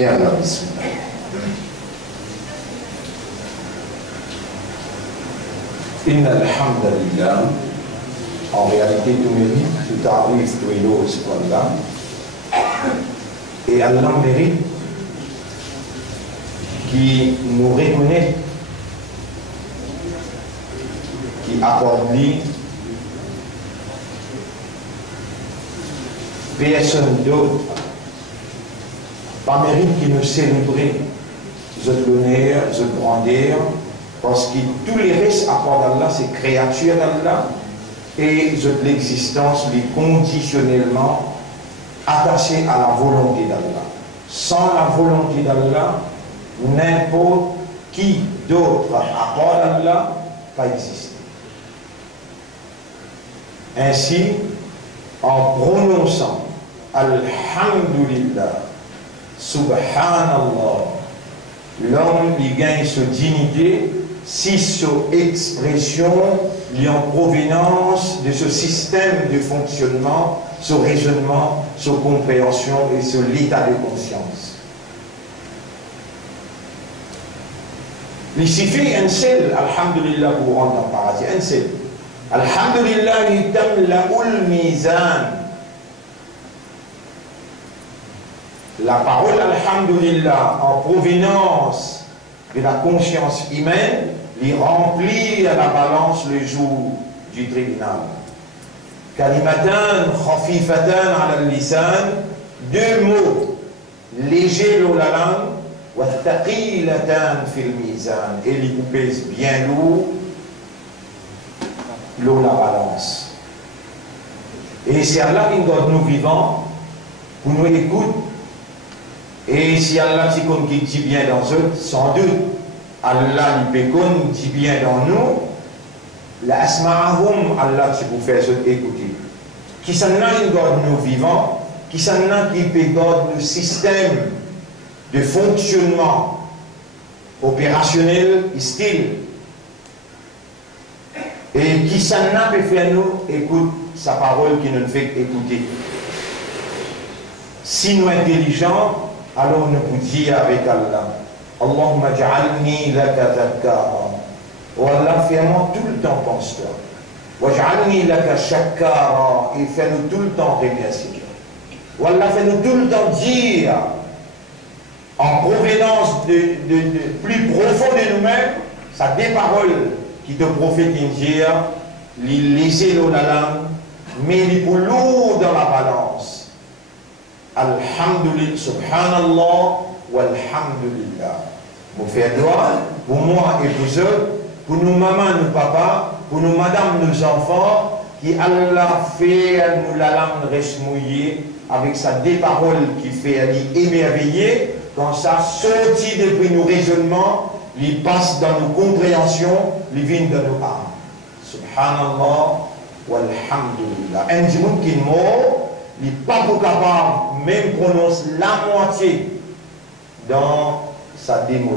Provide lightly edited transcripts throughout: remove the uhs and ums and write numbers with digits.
يلا بسم الله. إن الحمد لله. En réalité, tout mérite, tout arrive, tout est l'eau, c'est comme là. Et Allah mérite qui nous reconnaît, qui accorde lui personne d'autre, pas mérite qui nous célébrer, l'honneur, grandeur, parce que tous les restes accordent Allah, c'est créature d'Allah, et l'existence est conditionnellement attachée à la volonté d'Allah. Sans la volonté d'Allah, n'importe qui d'autre accorde Allah pas exister. Ainsi, en prononçant Alhamdulillah, Subhanallah, l'homme il gagne sa dignité si sa expression est en provenance de ce système de fonctionnement, ce raisonnement, sa compréhension et ce l'état de conscience. Il suffit un seul Alhamdulillah pour rentrer dans le paradis, un seul. Alhamdulillah yutamla'ul mizan. La parole Alhamdulillah en provenance de la conscience humaine lui remplit à la balance le jour du tribunal. Kalimatan khafifatan ala lisan, deux mots légers dans la langue, wa thaqilatan fil mizan, et les pèsent bien lourd dans la balance. Et c'est Allah qui garde nous vivants pour nous écouter. Et si Allah qui dit bien dans eux, sans doute, Allah dit bien dans nous, la asma'ahum, Allah qui vous fait écouter. Qui s'en a qui garde nous vivants, qui s'en a qui peut garder le système de fonctionnement opérationnel et style. Et qui s'en a peut faire nous écoute sa parole qui nous fait écouter. Si nous intelligents, alors nous pouvons dire avec Allah, Allahumma ja'alni laka dhakkara. Oh Allah, fais-moi tout le temps pense-toi. Wa ja'alni laka shakkara. Et fais-nous tout le temps remercier. Oh Allah, fais-nous tout le temps dire, en provenance de plus profond de nous-mêmes, ça des paroles qui te prophétisent dire, les laisser dans la langue, mais les pour lourd dans la balance. Alhamdulillah, subhanallah, walhamdulillah. Pour faire droit, pour moi et pour eux, pour nos mamans, nos papas, pour nos madames, nos enfants, qui Allah fait nous la langue reste mouillée, avec sa des paroles qui fait émerveiller, quand ça sortit depuis nos raisonnements, il passe dans nos compréhensions, il vient dans nos âmes. Subhanallah, walhamdulillah. Un monde qui est mort, il n'est pas capable, même prononce la moitié dans sa démo.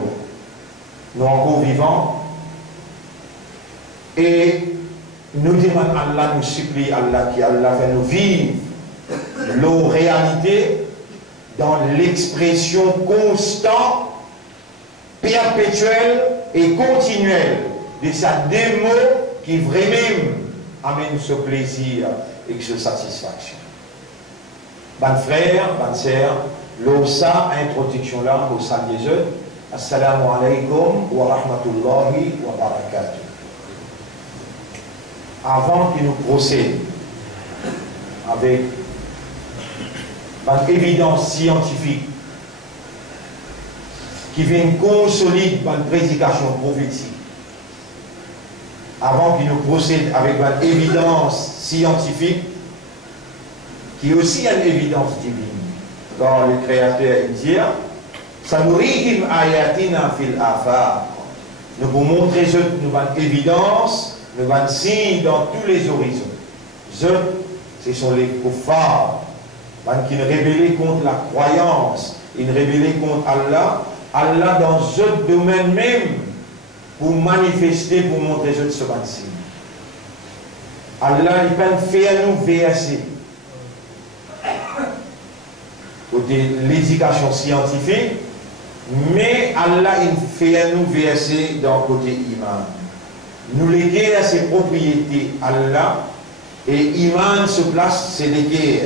Nous encore vivants. Et nous demandons Allah, nous supplie Allah qui Allah fait nous vivre nos réalités dans l'expression constante, perpétuelle et continuelle de sa démo qui vraiment amène ce plaisir et ce satisfaction. Bonne frère, bonne sœur, l'osa introduction là au sein des œufs. Assalamu alaikum wa rahmatullahi wa barakatuh. Avant que nous procédions avec une évidence scientifique qui vient consolider une prédication prophétique, avant que nous procédions avec une évidence scientifique qui est aussi une évidence divine. Quand le Créateur dit, Sanurihim ayatina fil afaq. Nous vous montrer une évidence, une signe dans tous les horizons. Ce sont les kuffars qui nous rébellent contre la croyance, ils nous rébellent contre Allah. Allah dans ce domaine même pour manifester, pour montrer ce signe. Allah il peut faire nous verser. côté l'éducation scientifique, mais Allah il fait nous verser dans le côté iman. Nous léguer à ses propriétés Allah et iman se place c'est léguer.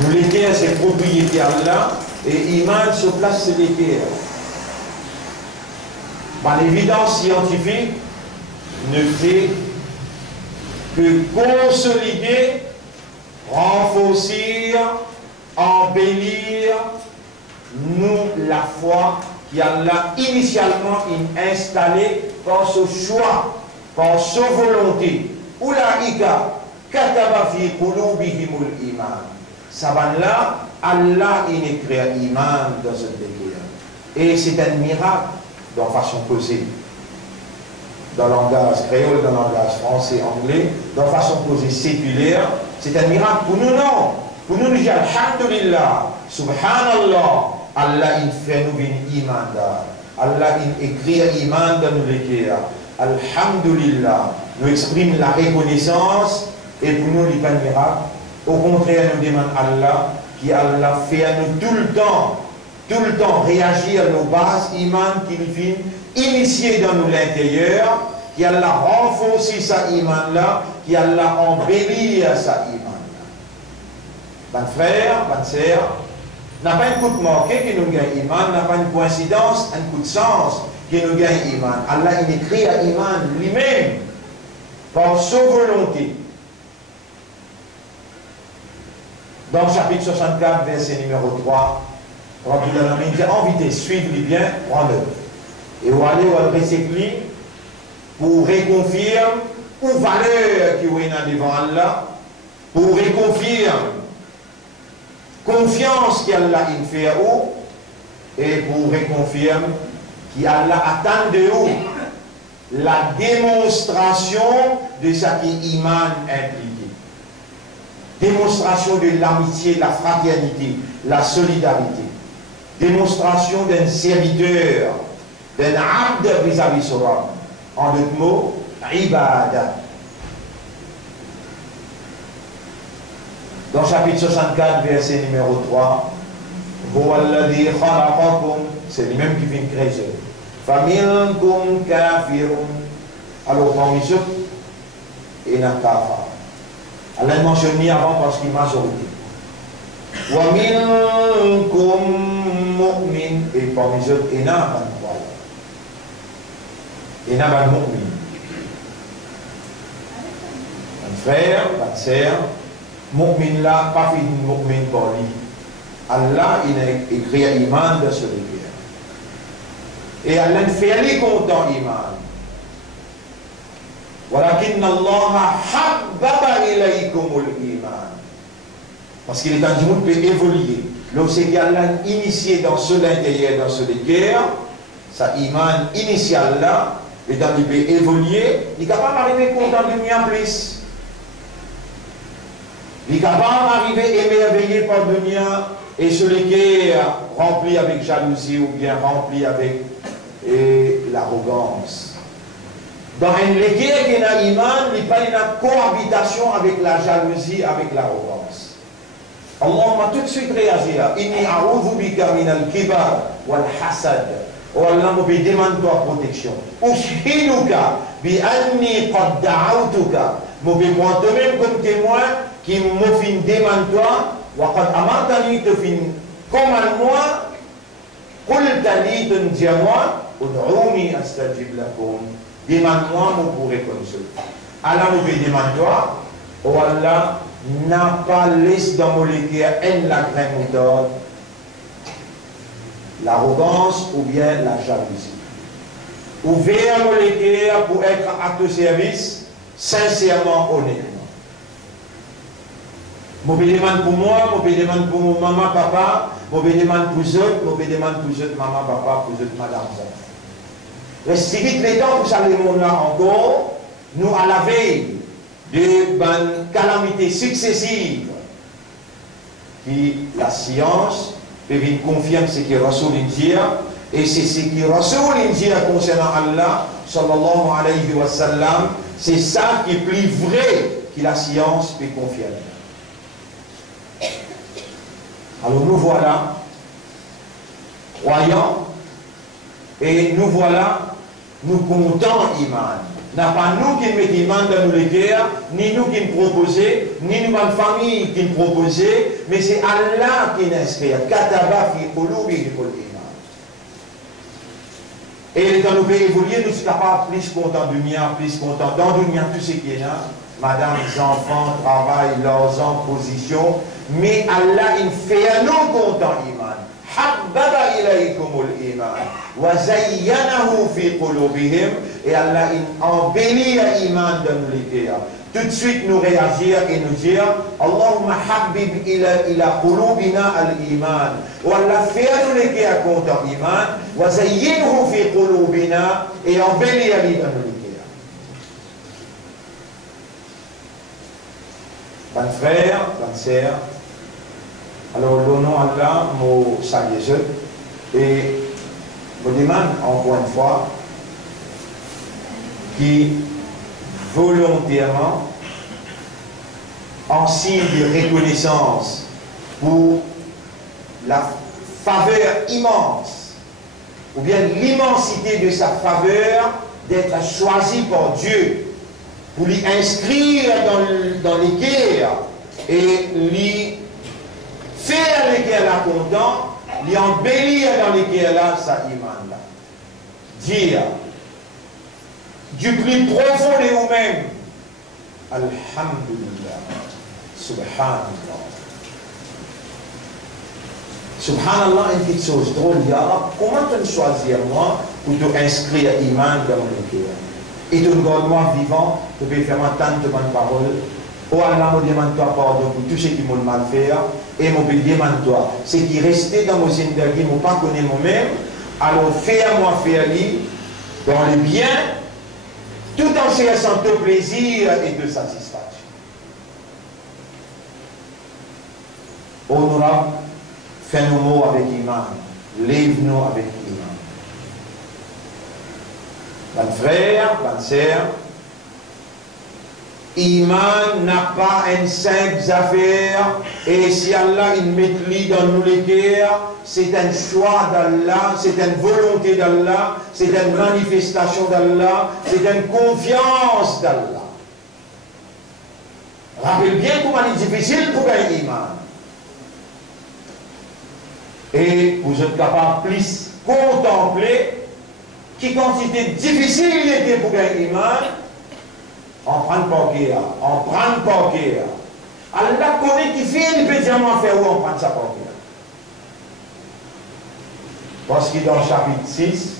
Nous léguer à ses propriétés Allah et iman se place c'est léguer. L'évidence scientifique ne fait que consolider, renforcer, embellir nous la foi qui Allah initialement installée par ce choix, par sa volonté. Ulaika kataba fi qulubihimul iman. Saban-là, Allah il écrit iman dans ce délire. Et c'est un miracle dans façon posée. Dans le langage créole, dans le langage français, anglais, dans façon posée séculaire, c'est un miracle pour nous, non. Pour nous, nous disons Alhamdulillah, Subhanallah, Allah il fait nous une iman. Allah il écrit iman dans nous l'écrire. Alhamdulillah, nous exprime la reconnaissance et pour nous, il n'y a pas de miracle. Au contraire, nous demandons Allah, qui Allah fait à nous tout le temps réagir à nos bases iman qui nous viennent initier dans nous l'intérieur, qui Allah renforcé sa iman là, qui Allah embelli sa iman là. Mon frère, bonne sœur, n'a pas un coup de manqué qui nous gagne iman, n'a pas une coïncidence, un coup de sens qui nous gagne iman. Allah il écrit à iman lui-même par sa volonté. Dans le chapitre 64, verset numéro 3, Rabbi Alamin dit en vitesse, suivez-le bien, prends-le. Et vous allez au recycler pour réconfirmer ou valeur qui est devant Allah, pour réconfirmer confiance qu'Allah il fait à vous, et pour réconfirmer qu'Allah attend de vous la démonstration de ce qui iman impliqué. Démonstration de l'amitié, la fraternité, la solidarité. Démonstration d'un serviteur, d'un abd vis-à-vis de soi. En d'autres mots, ibadah. Dans le chapitre 64, verset numéro 3, c'est lui-même qui vient créer. Faminkum kafirun. Alors, parmi ceux, il y a un kafar. Allah mentionne mis avant parce qu'il est majorité. Wa minkum mu'min, et parmi eux, il y a un croyant. Il y a un mu'min. Un frère, une sœur, mu'min là, pas fait une mu'min pour lui. Allah, il a écrit iman de ce livre. Et Allah fait aller content iman. ولكن الله حبب إليكم الإيمان. Parce qu'il est un Dieu qui peut évoluer. Lorsque Allah initié dans ce l'intérieur, dans ce guerre, sa iman initial là, et dans il peut évoluer, il est capable d'arriver content de en plus. Il est capable d'arriver émerveillé par dunya et celui qui est rempli avec jalousie ou bien rempli avec l'arrogance. Dans une guerre qui a iman, il n'y a pas une cohabitation avec la jalousie, avec l'arrogance. Allah m'a tout de suite réagi. Inni a'udhu bika min al-kibar wal hasad. Oh Allah m'a demande toi protection. Ushhiduka bi anni qad da'awtuka. M'a prendre toi-même comme témoin qui m'a fin demande toi wa qad amartani te fin commande moi qulta li tunji moi ud'uni astajib lakum. Demande-moi, vous pourrez connaître. Allah nous demande-toi, oh Allah, n'a pas laissé dans mon légué un la méthode, l'arrogance ou bien la jalousie. Ouvert mon légué pour être à ton service, sincèrement, honnêtement. Je me demande pour moi, je me demande pour mon maman, papa, je me demande pour eux, je me demande pour eux, maman, papa, pour eux, madame. Restez vite les temps pour saluer le monde là encore, nous à la veille de calamités successives, qui la science peut venir confirmer ce que Rasoul dit, et c'est ce que Rasoul dit concernant Allah, sallallahu alayhi wa sallam, c'est ça qui est plus vrai que la science peut confirmer. Alors nous voilà, croyants, et nous voilà, nous comptons Iman. N'a pas nous qui mettons Iman dans nos cœurs, ni nous qui nous proposons, ni nous, notre famille qui nous proposons, mais c'est Allah qui nous inscrit. Kataba fi qulubihim al-iman. Et quand nous pouvons évoluer, nous sommes capables plus contents du mien, plus contents dans le mien, tout ce qui est là. Madame, les enfants, travail, leurs position. Mais Allah, il fait nous contents Iman. Habbaba ilaykumul iman. Wa zayyanahu fi qulubihim. Et Allah, il embellit l'iman dans nos cœurs. Tout de suite, nous réagir et nous dire Allahumma habib ila qulubina al-iman. Wa Allah, fait nous les cœurs contents Iman. Wa zayyinahu fi qulubina. Et embellit l'iman dans nos cœurs. Bonne frère, bonne sœur, alors le nom Allah, me salue et me demande encore une fois qui volontairement, en signe de reconnaissance pour la faveur immense, ou bien l'immensité de sa faveur d'être choisi par Dieu, pour lui inscrire dans les guerres et lui faire les guerres là content, lui embellir dans les guerres là sa iman là. Dire du plus profond de vous-même, Alhamdulillah, Subhanallah. Subhanallah, une petite chose drôle, ya Rab, comment tu choisis moi pour te inscrire iman dans le cœur? Et tu gardes-moi vivant, tu peux faire entendre de bonnes paroles. Oh Allah, me demande-toi pardon pour tout ce qui m'a mal fait. Et me demande-toi, ce qui restait dans mon zindagi, je ne pas connaître moi-même. Alors fais-moi faire lui dans le bien, tout en cherchant de plaisir et de satisfaction. Honorable, fais-nous mots avec Iman, lève-nous avec Iman. Bonne frère, bonne sœur, Iman n'a pas une simple affaire, et si Allah il met lui dans nous les cœurs, c'est un choix d'Allah, c'est une volonté d'Allah, c'est une manifestation d'Allah, c'est une confiance d'Allah. Rappelle bien comment il est difficile pour gagner Iman. Et vous êtes capable de plus contempler qui quantité difficile il était pour gagner Iman. On prend pas guerre, on prend pas guerre. Allah connaît qui fait, il peut dire moi faire où on prend ça pas guerre. Parce que dans le chapitre 6,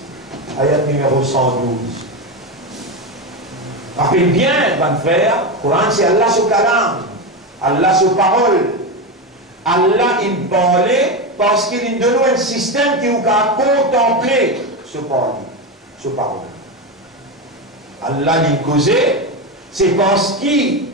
ayat numéro 112. Rappelez bien, bonne frère, le Coran c'est Allah sur kalam, Allah sur parole. Allah il parlait parce qu'il nous donne un système qui vous a contemplé ce parole. Allah il causait. C'est parce qu'il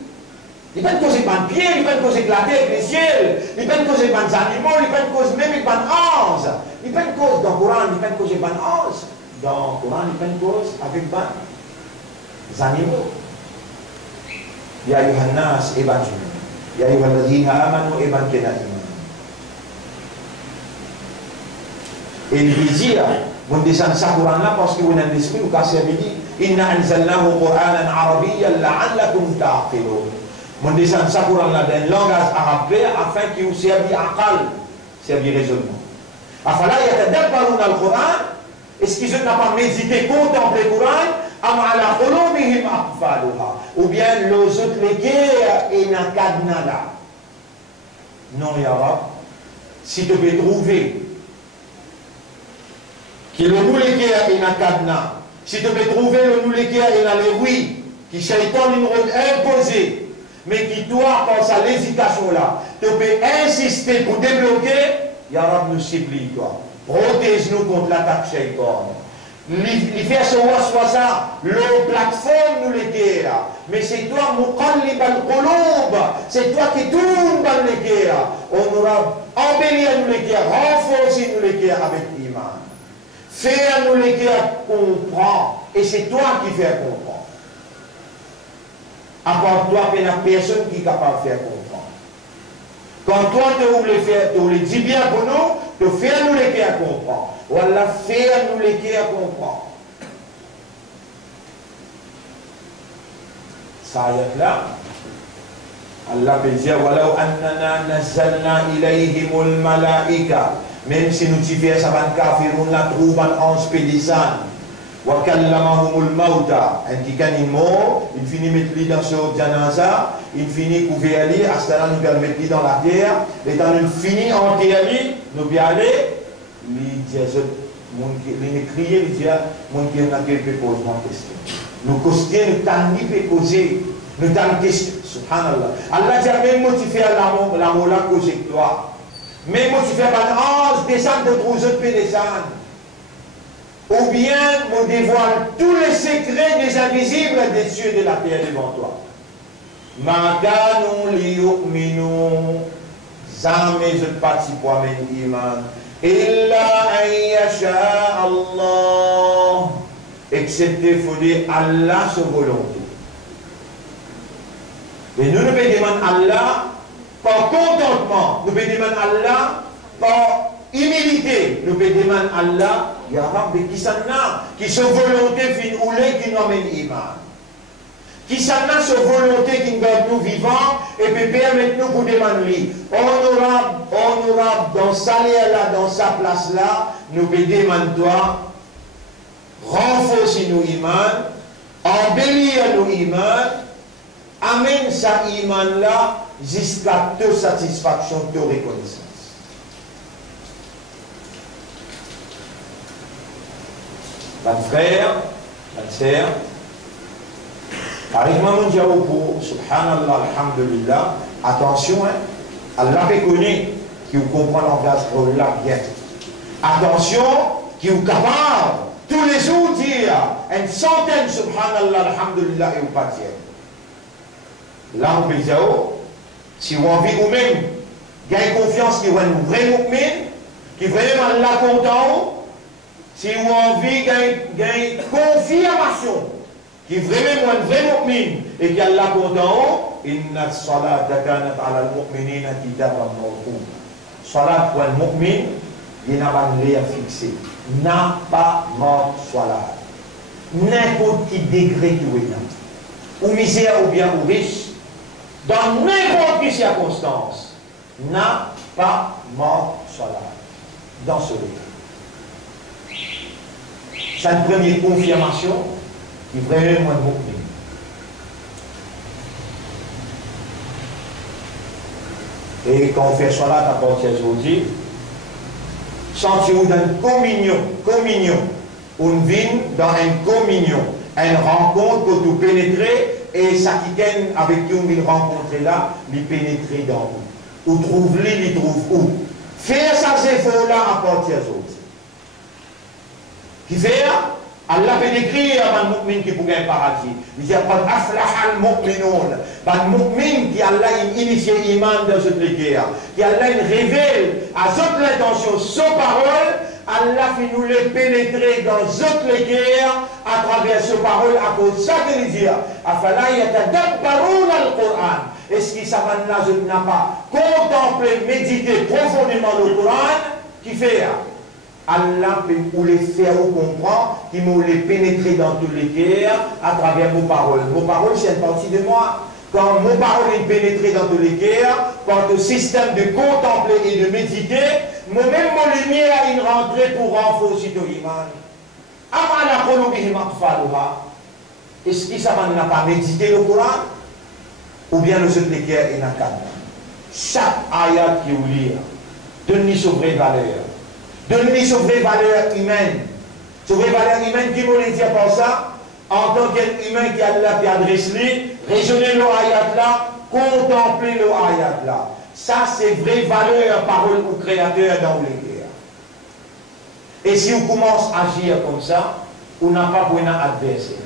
ne peut pas causer par le pied, il ne peut pas causer la terre avec les ciels, il ne peut pas causer par les animaux, il ne peut pas causer même par l'ange. Il ne peut pas causer dans le Coran, il ne peut pas causer par l'ange. Dans le Coran, il ne peut pas causer avec les animaux. Ya Yohannas et Banjou. Ya Yohannas amanu et Bankena iman. Et il veut dire, vous descendez ce Coran-là parce que vous avez l'esprit, vous cassez la dit. Inna anzalnahu Qur'anan arabiyyan la'allakum ta'qilun. Mon descend ça Coran-là dans un langage arabe afin qu'il vous serve aqal, serve raisonnement. Afala yatadabbaruna al-Qur'an, est-ce qu'ils n'ont pas médité, contemplé le Coran, am ala qulubihim aqfaluha, ou bien les autres les guerres et na kadna là. Non ya Rab, si tu peux trouver qui le moule guerre et na kadna. Si tu peux trouver le noulékia et la oui, qui shaitan nous imposé, mais qui toi, pense à l'hésitation là, tu peux insister pour débloquer, Ya Rab nous supplie toi. Protège-nous contre l'attaque shaitan. Il fait ce waswasa, le plateforme nous les là. Mais c'est toi, muqallib al-qulub, c'est toi qui tourne dans les guerres. On aura embelli nous les renforcer nous les avec iman. Fais-nous les guerres comprendre, et c'est toi qui fais comprendre. À part toi, il n'y a personne qui est capable de faire comprendre. Quand toi, tu voulais dire bien pour nous, tu fais nous les qui à comprendre. Voilà, fais nous les qui à comprendre. Ça y est là. Allah peut dire, Walau annana nazzalna ilayhimul malaika. Même si nous t'y faisons ça va kafirun la trouve en ange pédissan. Wa kallamahumul mauta. Un qui gagne mort, il finit mettre lui dans ce janaza, il finit couvrir lui, astana nous permet lui dans la terre, et quand il finit en terre, nous bien aller, il dit, il crier, il dit, mon qui n'a que pose mon question. Nous costons, nous t'en poser, nous t'en question. Subhanallah. Allah dit, même motivé à l'amour là, cause toi. Même motivé à l'ange, descendre de trouver autres pédescendre. Ou bien, on dévoile tous les secrets des invisibles des cieux et de la terre devant toi. Maganu liyu'minu, jamais je ne participe à mes iman. Illa ayyasha Allah, excepté faut dire Allah sa volonté. Et nous ne demandons Allah par contentement, nous demandons Allah par humilité, nous demandons Allah, ya Rabbi, qui s'en a, qui se volonté fin oulé, qui nous amène iman. Qui s'en a sa volonté qui nous garde nous vivants et peut permettre nous pour demander honorable dans sa là, dans sa place là, nous demandons toi, renforcer nos iman, embellir nos iman, amène sa iman là jusqu'à ta satisfaction, ta reconnaissance. Mon frère, ma sœur, arrivement mon Dieu pour subhanallah, alhamdulillah, attention, hein, Allah reconnaît qui vous comprend l'engagement de la bien. Attention, qui vous capable tous les jours dire une centaine subhanallah, alhamdulillah et vous pas dire. Là, on peut dire, si vous avez envie vous-même, gagnez confiance qui est un vrai mu'min, qui est vraiment Allah content, si vous avez envie gagnez confirmation, qui est vraiment un vrai mu'min, et qui est Allah content, inna salata kanat ala al-mu'minina kitaban mawqut. Salat pour un mu'min, il n'a pas de l'air fixé. N'a pas mort salat. N'importe qui degré qui est là. Ou misère ou bien ou riche, dans n'importe quelle circonstance, n'a pas mort salat. Dans ce cas. C'est une première confirmation qui est vraiment un mu'min. Et quand on fait salat à partir d'aujourd'hui, sentez-vous dans une communion, on vient dans une communion, une rencontre que vous pénétrez et ça qui gagne avec qui on vient rencontrer là, il pénétrer dans vous. Ou trouve-les, il trouve où. Faire ça, ces efforts-là à partir d'aujourd'hui. Qui fait, Allah peut décrire un mu'min qui pour gagner paradis. Il dit, qad aflaha al-mu'minun. Un mu'min qui Allah initié iman dans cette guerre, qui Allah révèle à toute l'intention, sans parole, Allah fait nous les pénétrer dans toute guerre à travers ce parole, à cause de ça qu'il dit, afala yatadabbaruna al-Qur'an. Est-ce qu'il s'avance là, je n'ai pas contemplé, médité profondément le Coran, qui fait Allah peut vous les faire comprendre, qui vous les pénétrer dans toutes les guerres à travers vos paroles. Vos paroles, c'est une partie de moi. Quand vos paroles sont pénétrées dans toutes les guerres, quand le système de contempler et de méditer, moi-même, mon lumière a une rentrée pour renforcer ton iman. Est-ce que ça n'a pas médité le Coran? Ou bien le autres les guerres et la cadre? Chaque ayat qui vous lit, donne-lui sa vraie valeur. Donne-lui sa vraie valeur humaine. Sa vraie valeur humaine, qui voulait dire par ça? En tant qu'humain qui a Allah qui adresse lui, raisonner le ayat là, contempler le ayat là. Ça, c'est vraie valeur, parole au Créateur dans les guerres. Et si on commence à agir comme ça, on n'a pas pour un adversaire.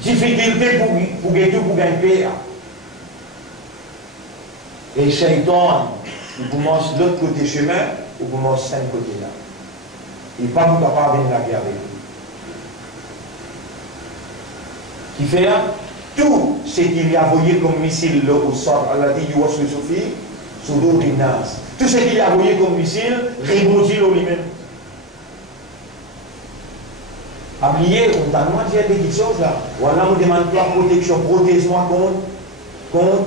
Difficulté pour gagner. Et Shaitan, il commence de l'autre côté chemin, il commence de côté là. Il n'est pas capable de venir la guerre avec lui. Qui fait, tout ce qu'il a envoyé comme missile au sol, Allah dit tout ce qu'il a envoyé comme missile rebondit au lui-même. Oubliez, on t'a demandé des petites choses là. Voilà, on demande toi protection, protège-moi contre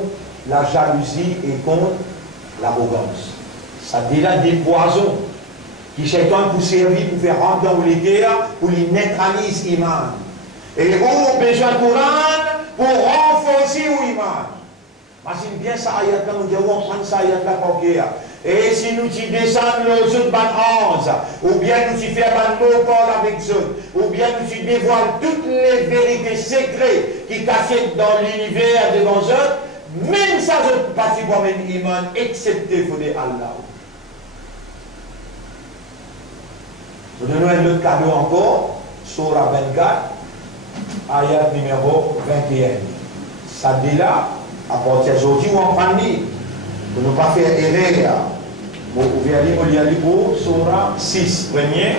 la jalousie et contre l'arrogance. Ça déjà des poisons qui Shaitan pour servir, pour faire rentrer dans les guerres, pour les neutraliser l'iman. Et on a besoin de Coran pour renforcer l'iman. Imagine bien ça ayat là, nous devons prendre ça ayat là pour guerre. Et si nous y descendons les autres bandes, ou bien nous y faisons nos corps avec eux, ou bien nous y dévoilons toutes les vérités secrètes qui cachent dans l'univers devant eux, même ça, je ne peux pas dire même iman, excepté pour Allah. Nous donnons un autre cadeau encore, Surah 24, ayat numéro 21. Ça dit là, à partir d'aujourd'hui, on va pour ne pas faire erreur. Vous pouvez aller pour Surah 6, premier,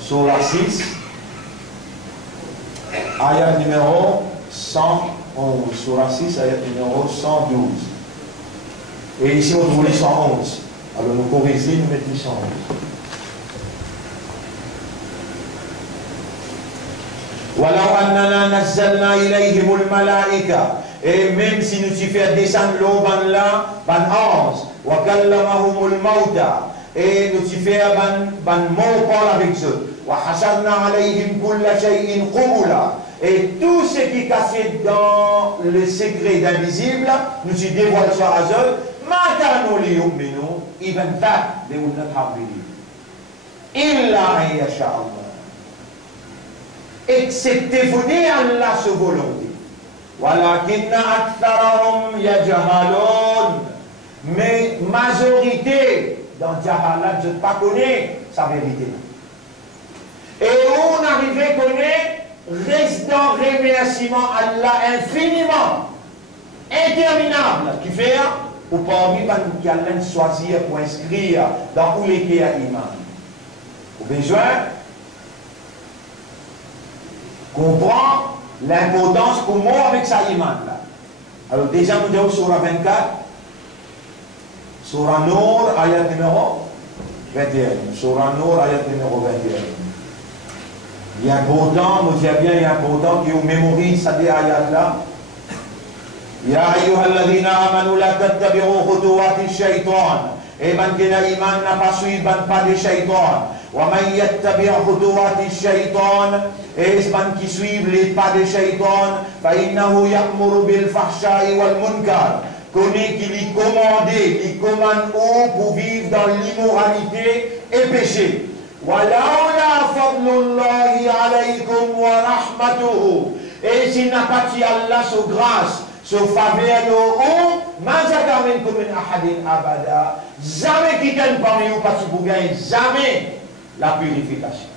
Surah 6, ayat numéro 111, Surah 6, ayat numéro 112. Et ici, on trouve les 111. Alors, nous corrigeons, nous mettons les 111. ولو أننا نزلنا إليهم الملائكة et même si nous y faisons descendre l'eau là, ban ange, وكلمهم الموتى et nous y faisons ban mot parle avec eux, وحشرنا عليهم كل شيء قبلا et tout ce qui est caché dans le secret d'invisible, nous y dévoilons ça à eux, ما كانوا ليؤمنوا even that they would not have believed إلا أن يشاء الله excepté vous dire Allah sa volonté. Walakinna aktharahum yajhalun. Mais majorité dans Jahalat, je ne pas connais sa vérité. Et on arrive à connaître, reste dans remerciement Allah infiniment, interminable, qui fait, ou parmi qui Allah choisir pour inscrire dans tous les cas iman. Au besoin, comprend l'importance pour moi avec sa iman là. Alors déjà nous avons Surah 24, Surah Nour, ayat numéro 21. Surah Nour, ayat numéro 21. Il est important, nous disons bien, il est important que vous mémorisez ces ayats là. Ya ayyuhalladhina amanu la tattabi'u khutuwati shaitan. Et man qui n'a iman n'a pas suivi pas de shaitan. وَمَنْ يَتَّبِعْ خُطُوَاتِ الشَّيْطَانِ et man qui suivent les pas de shaitan فَإِنَّهُ يَأْمُرُ بِالْفَحْشَاءِ وَالْمُنْكَرِ connaît qu'il est commandé, il commande pour vivre dans l'immoralité et péché. وَلَوْلَا فَضْلُ اللَّهِ عَلَيْكُمْ وَرَحْمَتُهُ et s'il n'a pas dit Allah sa grâce, sa faveur de مَا زَكَى مِنْكُمْ مِنْ أَحَدٍ أَبَدًا jamais quelqu'un parmi vous parce que vous gagnez jamais la purification.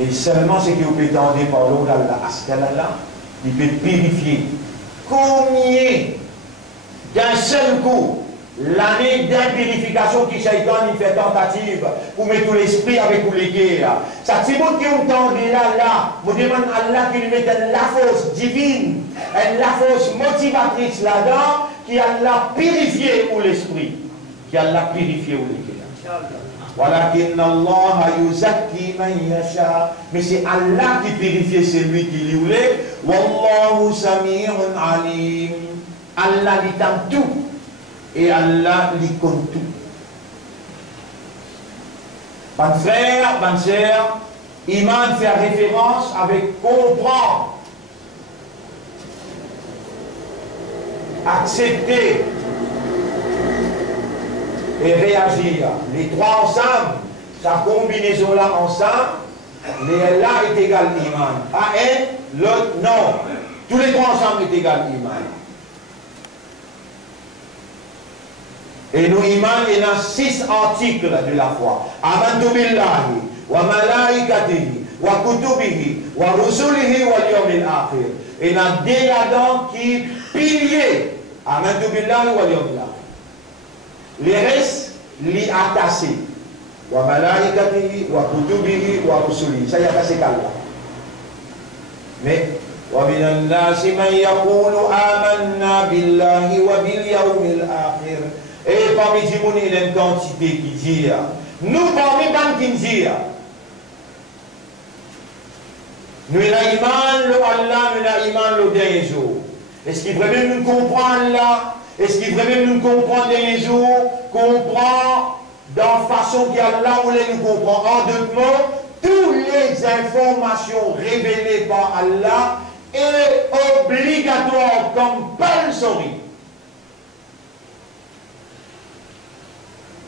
Et seulement ce que vous pouvez tendre par l'eau d'Allah, il peut purifier. Combien d'un seul coup, l'année d'impurification qui Shaitan fait tentative pour mettre l'esprit avec tous les guerres. Ça c'est bon qui ont tendu là, vous demandez à Allah qu'il mette la force divine, la force motivatrice là-dedans, qui a la purifié pour l'esprit, qui a la purifié pour les guerres. Walakinna Allah yuzakki man yasha. Mais c'est Allah qui purifie celui qui lui voulait. Wallahu sami'un alim. Allah lui tend tout. Et Allah lui compte tout. Bon frère, bonne sœur, Iman fait référence avec comprendre, accepter et réagir. Les trois ensemble, sa combinaison là ensemble, mais là est égal Iman. À un, l'autre non. Tous les trois ensemble est égal Iman. Et nous, Iman, il y a 6 articles de la foi. Amantu billahi, wa malaikatihi, wa kutubihi, wa rusulihi, wa liyawmil akhir. Et il y a des là-dedans qui piliers. Amantu billahi, wa liyawmil akhir. Les restes, les attachés. wa malaikatihi, wa kutubihi, wa rusulihi. Ça y a passé là. Mais ومن الناس من يقول آمنا بالله وباليوم الآخر. Et parmi les gens, il y a une quantité qui dit, nous parmi les qui dit, nous avons iman le Allah, nous avons iman le dernier jour. Est-ce qu'il vraiment nous comprend Allah? Est-ce qu'il vraiment nous comprend le dernier jour? Comprend dans la façon qu'Allah voulait nous comprendre. En d'autres mots, toutes les informations révélées par Allah est obligatoire comme compulsory.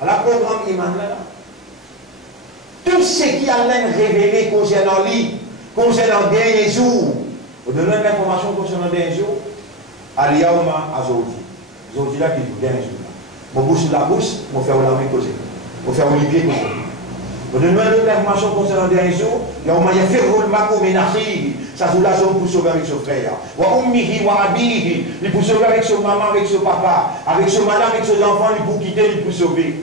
À la programme Iman là, tout ce qui a révélé concernant lui, concernant le dernier jour, vous donnez une information concernant le dernier jour, Aliyauma Azodi. Azodi là qui est le dernier jour. Mon bouche la bouche, mon faire la main causer. Mon faire Olivier causer. Vous donnez une information concernant le dernier jour, il y a un moyen de faire le mako ménachi. Ça joue la zone pour sauver avec son frère. Wa ummihi wa abihi. Il peut sauver avec son maman, avec son papa, avec son madame, avec ses enfants, il peut quitter, il peut sauver.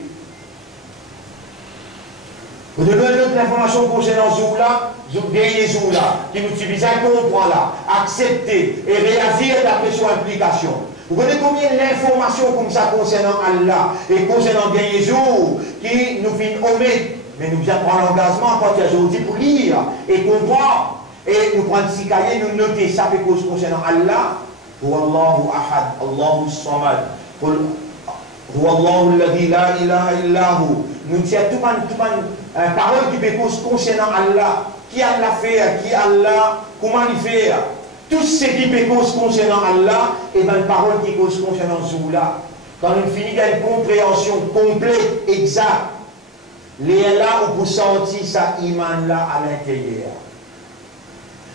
Vous donnez une autre information concernant Zoula, dernier Zoula, qui nous utilise à comprendre là, accepter et réagir d'après son implication. Vous connaissez combien d'informations comme ça concernant Allah et concernant le dernier jour qui nous fait omettre, mais nous prendre l'engagement quand il y a aujourd'hui pour lire et comprendre. Et nous prenons ce cahier, nous noter ça concernant Allah. Huwallahu ahad, Allahu samad. Huwallahu alladhi la ilaha illahu. Nous disons tout le parole qui peut concernant Allah. Qui Allah fait, qui Allah, comment il fait. Tout ce qui peut concernant Allah, et bien parole qui concernant Zoula. Quand nous finissons une compréhension complète, exacte, les là où vous sentez ça iman là à l'intérieur.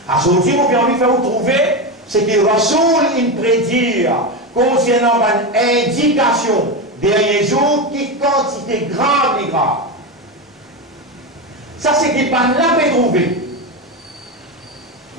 À ce moment, vous avez envie de faire trouver ce que Rasoul il prédit concernant une indication dernier jour qui quantité grave et grave. Ça, c'est qu'il pas là peut trouver.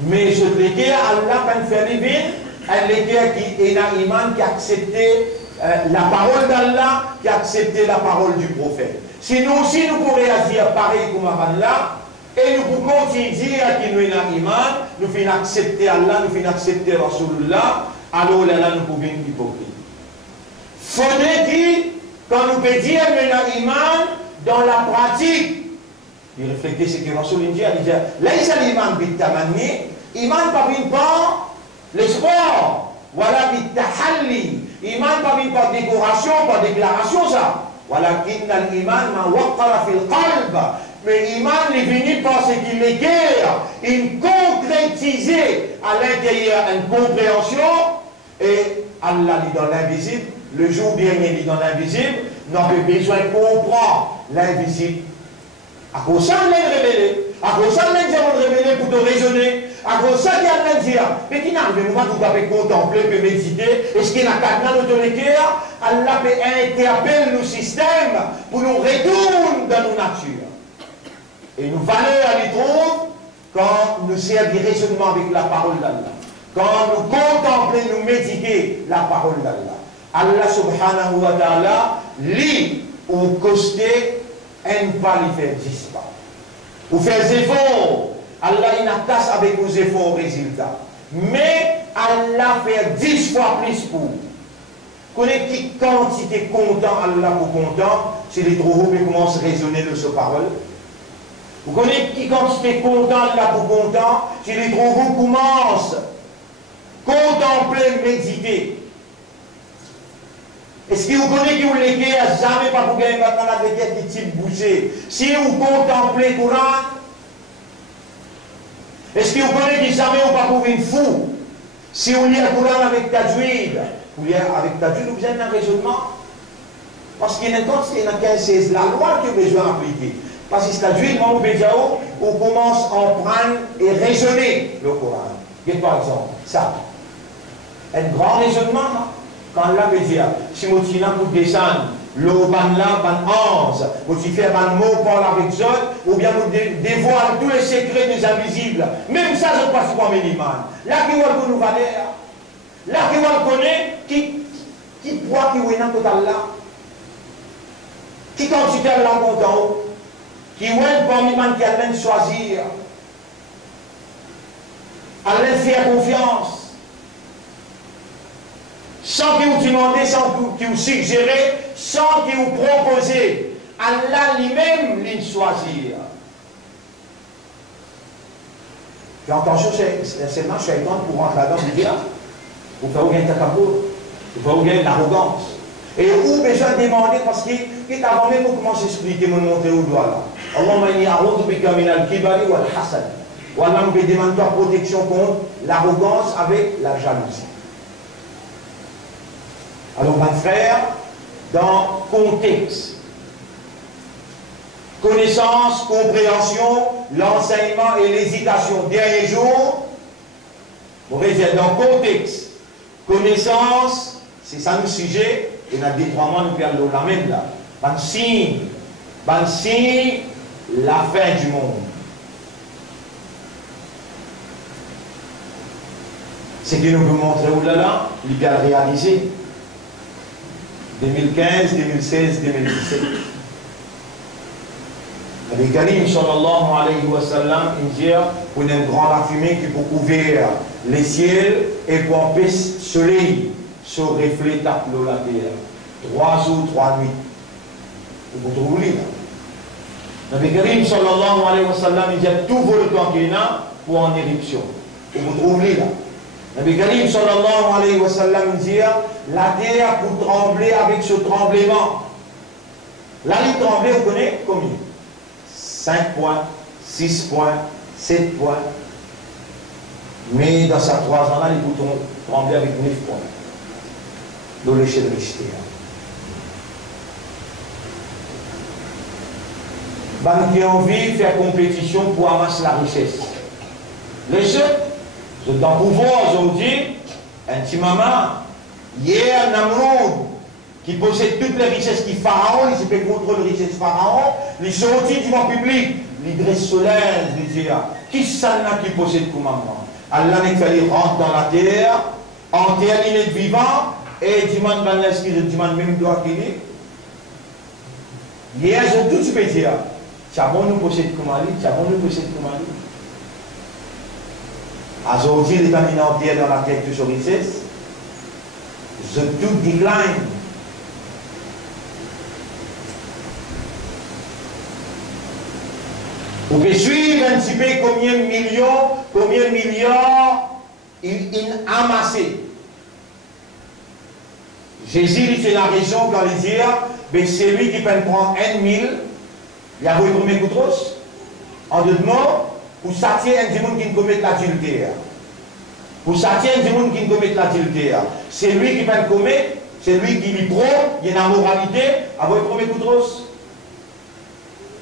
Mais je l'étais Allah pas faire les villes, un l'équerre qui est un imam qui a accepté la parole d'Allah, qui a accepté la parole du prophète. Si nous aussi nous pourrions réagir pareil comme Allah, et nous pouvons continuer à dire qu'il nous avons iman, nous faisons accepter Allah, nous faisons accepter Rasulullah, alors là, nous pouvons être hypocrites. Faudrait dire, quand nous pouvons dire que nous avons iman, dans la pratique, il reflétait ce que Rasulullah dit, il disait, là, il s'est l'iman bitamani, iman pas une part, l'espoir, voilà bitahalli, iman pas une part décoration, pas déclaration, ça. Voilà, qu'il l'iman ma waqara fil qalb. Mais l'imam est venu parce qu'il est guerre, il concrétisait à l'intérieur une compréhension, et Allah dit dans l'invisible, le jour dernier dit dans l'invisible, nous avons besoin de comprendre l'invisible. À cause de ça, on l'a révélé. À cause de ça, on l'a révélé pour te raisonner. À cause de ça, il y a dire, mais qui n'a pas tout contempler, peut méditer, et ce qui n'a qu'à dans notre cœur, Allah peut interpeller nos systèmes pour nous retourner dans nos natures. Et nous valeurs à les trouver quand nous servons du raisonnement avec la parole d'Allah. Quand nous contemplons, nous méditer la parole d'Allah. Allah subhanahu wa ta'ala, lui, ou costé, n'aime pas les faire disparaître. Ou faire des efforts. Allah, il n'attache avec nos efforts au résultat. Mais Allah fait 10 fois plus pour vous. Connaissez qui quantité content Allah pour content, c'est les trouveaux qui commencent à raisonner de ce parole. Vous connaissez qui quantité content là pour content, c'est les trouveaux commencent à contempler, méditer. Est-ce que vous connaissez que vous l'équez à jamais pas pour gagner maintenant avec quelques type bouché? Si vous contemplez le Coran, est-ce que vous connaissez que jamais vous pas pour une fou? Si vous lisez le Coran avec tajwid, vous lisez avec tajwid, vous avez un raisonnement. Parce qu'il y a une quantité, c'est la loi que vous avez besoin d'appliquer. Parce que c'est tajwid, on commence à prendre et raisonner le Coran. Par exemple, ça. Un grand raisonnement, non? Quand Allah veut dire, si vous pour descendre, l'eau ban là, ban 11, vous faites un mot, parle avec autres, ou bien vous dévoile tous les secrets des invisibles. Même ça, je ne passe pas minimum. Là, qui vous nous valait, là, qui vous connaît, qui voit qui vous est dans total là, qui quantité là content, qui est parmi les qui allaient choisir, allaient faire confiance, sans qu'ils vous demandaient, sans qu'ils vous suggéraient, sans qu'ils vous proposaient. Allah lui-même les choisir. Fais attention, c'est le shaitan pour rentrer là-dedans et dire, vous faites aucun takabour, vous faites aucun l'arrogance. Et où besoin de demander parce qu'il avant même pour commencer à expliquer, me montrer au doigt là. Allahumma inni a'udhu bika min al-kibari wal hasad. Ou Allah me demande ta protection contre l'arrogance avec la jalousie. Alors, mon frère, dans contexte, connaissance, compréhension, l'enseignement et l'hésitation, dernier jour, vous voyez, dans contexte, connaissance, c'est ça le sujet, et dans 2-3 mois, nous perdons la même là. Ban signe, la fin du monde. Ce qui nous peut montrer où là, il peut le réaliser. 2015, 2016, 2017. Le Karim sallallahu alayhi wa sallam, il dit pour une grande fumée qui peut couvrir les ciels et pour empêcher le soleil se refléter dans la terre. 3 jours, 3 nuits. Vous trouvez là. Le Karim sallallahu alayhi wa sallam, il dit tout volcan qui est là pour en éruption. Vous trouvez là. Le Karim sallallahu alayhi wa sallam, il dit la terre peut trembler avec ce tremblement. La ligne tremblée, vous connaissez combien? 5 points, 6 points, 7 points. Mais dans ces 3 ans-là, les boutons tremblaient avec 9 points. Dans l'échelle de Richter. Ben, qui ont envie de faire compétition pour amasser la richesse. Les jeunes, vous êtes dans le pouvoir aujourd'hui, un petit maman, hier, Namroud, qui possède toutes les richesses qui Pharaon, il s'est fait contre les richesses Pharaon, les sorties du monde public, les dresses solaires, les dire, qui s'en a qui possède comme maman? Allah n'est fallu rentrer dans la terre, enterre les vivants, et demande Banès qui demande même droit qu'il est. Hier, ils ont tout ce pété. Chabon nous possède comme Ali, Chabon nous possède comme Ali. Aujourd'hui, les familles entières dans la terre de ce richesse, ils ont tout décline. Vous pouvez suivre un petit peu combien de millions, combien de milliards il a amassé. Jésus, c'est la raison quand il dit, mais c'est lui qui peut prendre 1 000, il a voulu combien de coutros? En 2 mots, pour s'attirer un démon qui ne commet l'adultère. Pour s'attirer un démon qui ne commet l'adultère. C'est lui qui peut commettre, c'est lui qui lui prend, il y a une moralité, a voulu combien de coutros?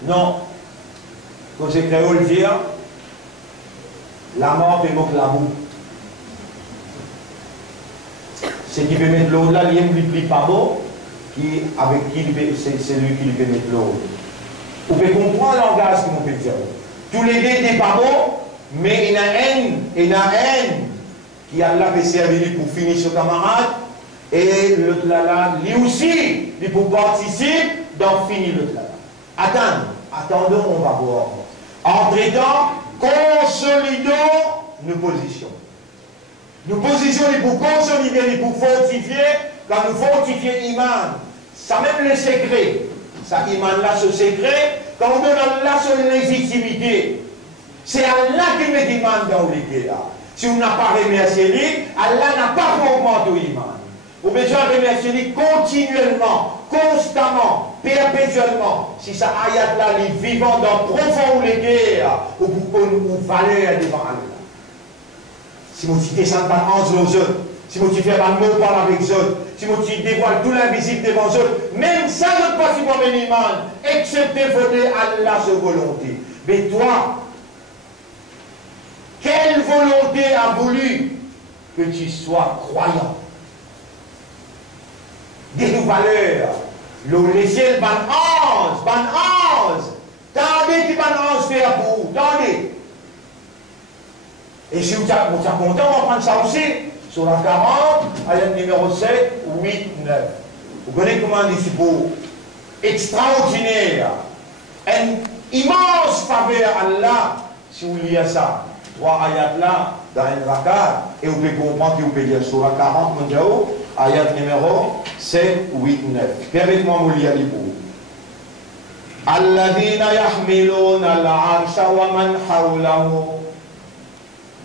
Non. Quand c'est créole dire, la mort fait moque la boue. C'est qui peut mettre l'eau là, il ne lui pas beau, avec qui c'est lui qui lui peut mettre l'eau. Vous pouvez comprendre le langage que mon peut dire. Tous les deux n'étaient pas beaux, mais il y a une haine qui a là servi pour finir ce camarade, et l'autre là, lui aussi, il peut participer dans finir l'autre là. Attendons, on va voir. Entre-temps, consolidons nos positions. Nos positions, il faut consolider, il faut fortifier. Quand nous fortifions l'iman, ça même le secret. Ça, iman là, ce secret, quand on donne à Allah son légitimité, c'est Allah qui met l'iman dans l'idée là. Si on n'a pas remercié lui, Allah n'a pas augmenté l'iman. Vous avez besoin de remercier lui continuellement, constamment, perpétuellement. Si ça ayat là, les vivants dans profond ou les guerres, ou pour valeur devant Allah. Si vous descendez par entre aux autres, si vous faites un mot parle avec les autres, si vous dévoilez tout l'invisible devant les autres, même ça ne pas si vous avez l'iman, excepté voter Allah sa volonté. Mais toi, quelle volonté a voulu que tu sois croyant? Des valeurs. Le ciel, ban 11. Tendez qui ban 11 faire pour vous. Tendez. Et si vous êtes content, on va prendre ça aussi. Sur la 40, ayat numéro 7, 8, 9. Vous connaissez comment on dit c'est beau? Extraordinaire. immense faveur à Allah. Si vous lisez ça, 3 ayats là, dans une rakat, et vous pouvez comprendre que vous pouvez lire sur 40, mon Dieu, ayat numéro 7, 8, 9. Permettez-moi de vous lire les mots. Alladhina yahmiluna al-arsha wa man hawlahu.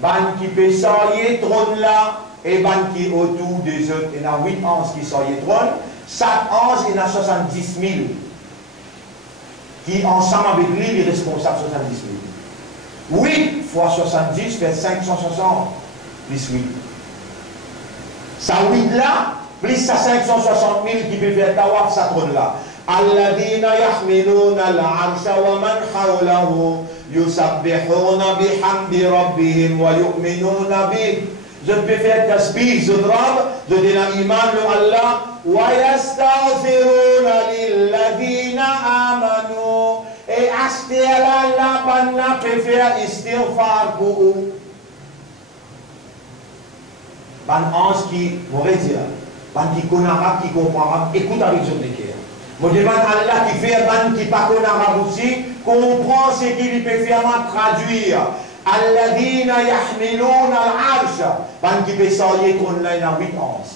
Ban qui peut s'allier trône là, et ban qui autour des autres. Il y a 8 anges qui s'allier trône. Chaque ange, il y a 70 000. Qui ensemble avec lui, il est responsable 70 000. 8 fois 70 fait 560 plus 8. Ça 8 là, plus ça 560 000 qui peut faire tawaf, ça trône là. Alladhina yahmiluna al-arsha wa man hawlahu yusabbihuna bihamdi rabbihim wa yu'minuna bih. Je peux faire tasbih, je drame, je donne iman le Allah wa yastaghfiruna lilladhina amanu. Et acheter la banna peut faire istighfar pour eux. Ban ange qui, m'aurait dit, ban qui connaît arabe, qui comprend arabe, écoute avec je cœur. Je demande à Allah qui fait ban qui pas connaît arabe aussi, comprend ce qu'il peut faire traduire. Alladhina yahmiluna al-arsha, ban qui peut s'allier contre là, il y a 8 anges.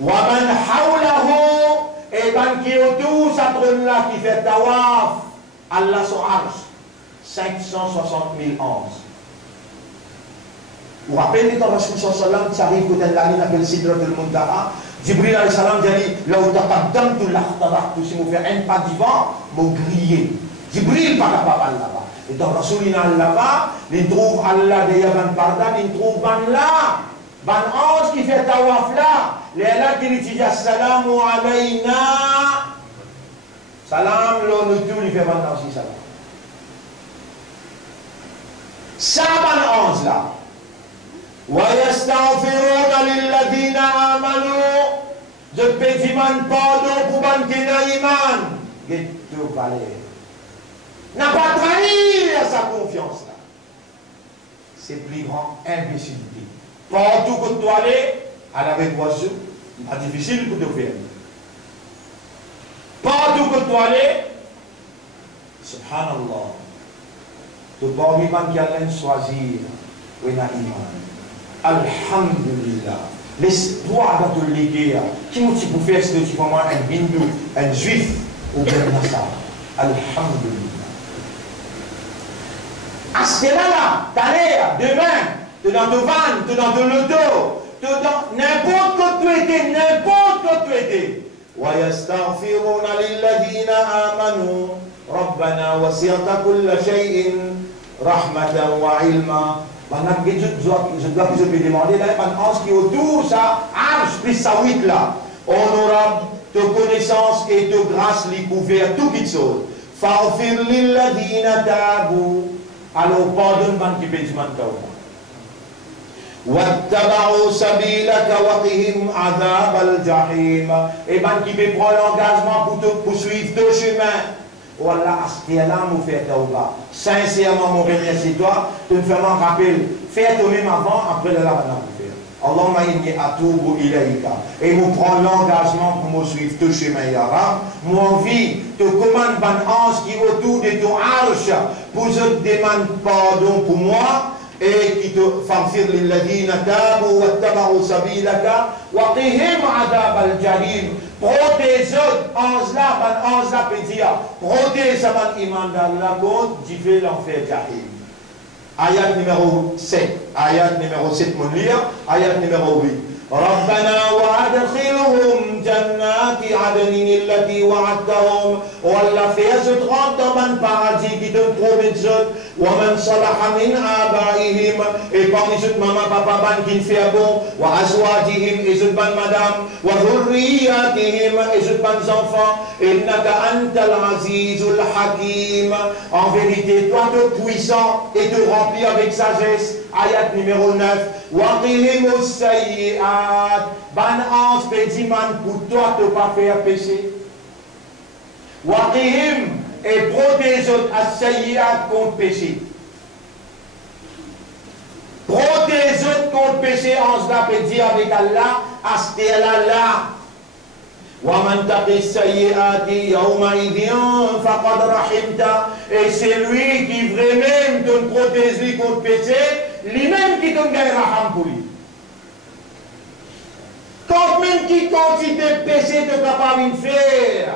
Wa man hawlahu, et ban qui autour, ça trône là, qui fait tawaf, Allah son arsh, 560 000 anges. Vous vous rappelez quand Rasul sallam qui arrive côté de la ligne appelle Sidratul Muntaha, Jibril alayhi salam dit là où taqaddamtu lahtaraktu, si vous faites un pas devant, vous grillez. Jibril pas capable là-bas. Et donc Rasul là-bas, il trouve Allah de Yavan Pardon, il trouve ban là. Ban ange qui fait tawaf là, les là qui dit assalamu alayna. Salam, l'on tout lui fait ban aussi salam. Ça ban ange là. Wa yastaghfiruna lilladhina amanu. Je peux dire pardon pour ban qui n'a iman. Get to valer. N'a pas trahi à sa confiance là. C'est plus grand imbécilité. Partout que tu allais, à la révoison, c'est difficile pour te faire. Partout que tu allais, subhanallah, tu peux vivre qui allait choisir, ou il a iman. Alhamdulillah. L'espoir de te léguer, qui nous dit pour faire ce que tu commences un hindou, un juif, ou bien un nassar. Alhamdulillah. À ce là, t'allais, demain, tu es dans ton van, tu es dans ton loto, tu es dans n'importe quoi tu étais, n'importe quoi tu étais. وَيَسْتَغْفِرُونَ لِلَّذِينَ آمَنُوا رَبَّنَا وَسِعْتَ كُلَّ شَيْءٍ رَحْمَةً وَعِلْمًا. Je dois plus me demander, là, un ange qui autour, ça, arche, plus ça, 8 là. Honorable, de connaissance et de grâce, les couverts, tout qui chose. فَاغْفِرْ لِلَّذِينَ تَابُوا. Alors, pardonne, ban qui bédit man tawba. وَاتَّبَعُوا سَبِيلَكَ وَقِهِمْ عَذَابَ الْجَحِيمِ. Et ban qui peut prendre l'engagement pour te poursuivre deux chemins. Wallah, là, nous fait tawba. Sincèrement, mon remercie toi, tu me fais m'en rappeler. Fais toi-même avant, après là, on va faire. Allahumma inni atubu ilayka. Et nous prend l'engagement pour me suivre tout chemin yara. Moi envie te commande ban ange qui autour de ton arche pour te demander pardon pour moi et qui te faghfir lilladhina tabu wattaba'u sabilaka wa qihim adhab al-jahim. Protège ange là, ban ange là peut dire protège ban iman d'Allah contre du l'enfer jahim. Ayat numéro 7. Ayat numéro 7, mon lire. Ayat numéro 8. ربنا وادخلهم جنات عدن التي وعدتهم ولا فيها رب من paradis qui te promet ومن صلح من آبائهم et parmi ceux maman papa ban qui fait bon وأزواجهم et ceux ban madame وذرياتهم et ceux ban enfants إنك أنت العزيز الحكيم. En vérité toi te puissant et te rempli avec sagesse. Ayat numéro 9. وقهم السيئات. Ban ange pédiman pour toi te pas faire péché. Waqihim et protège as-sayyi'at contre péché. Protège contre péché, ange là peut dire avec Allah, asté là. Et c'est lui qui vraiment donne protéger contre le péché, lui-même qui donne raham pour lui. Quand même qui quantité de péché tu es capable de faire,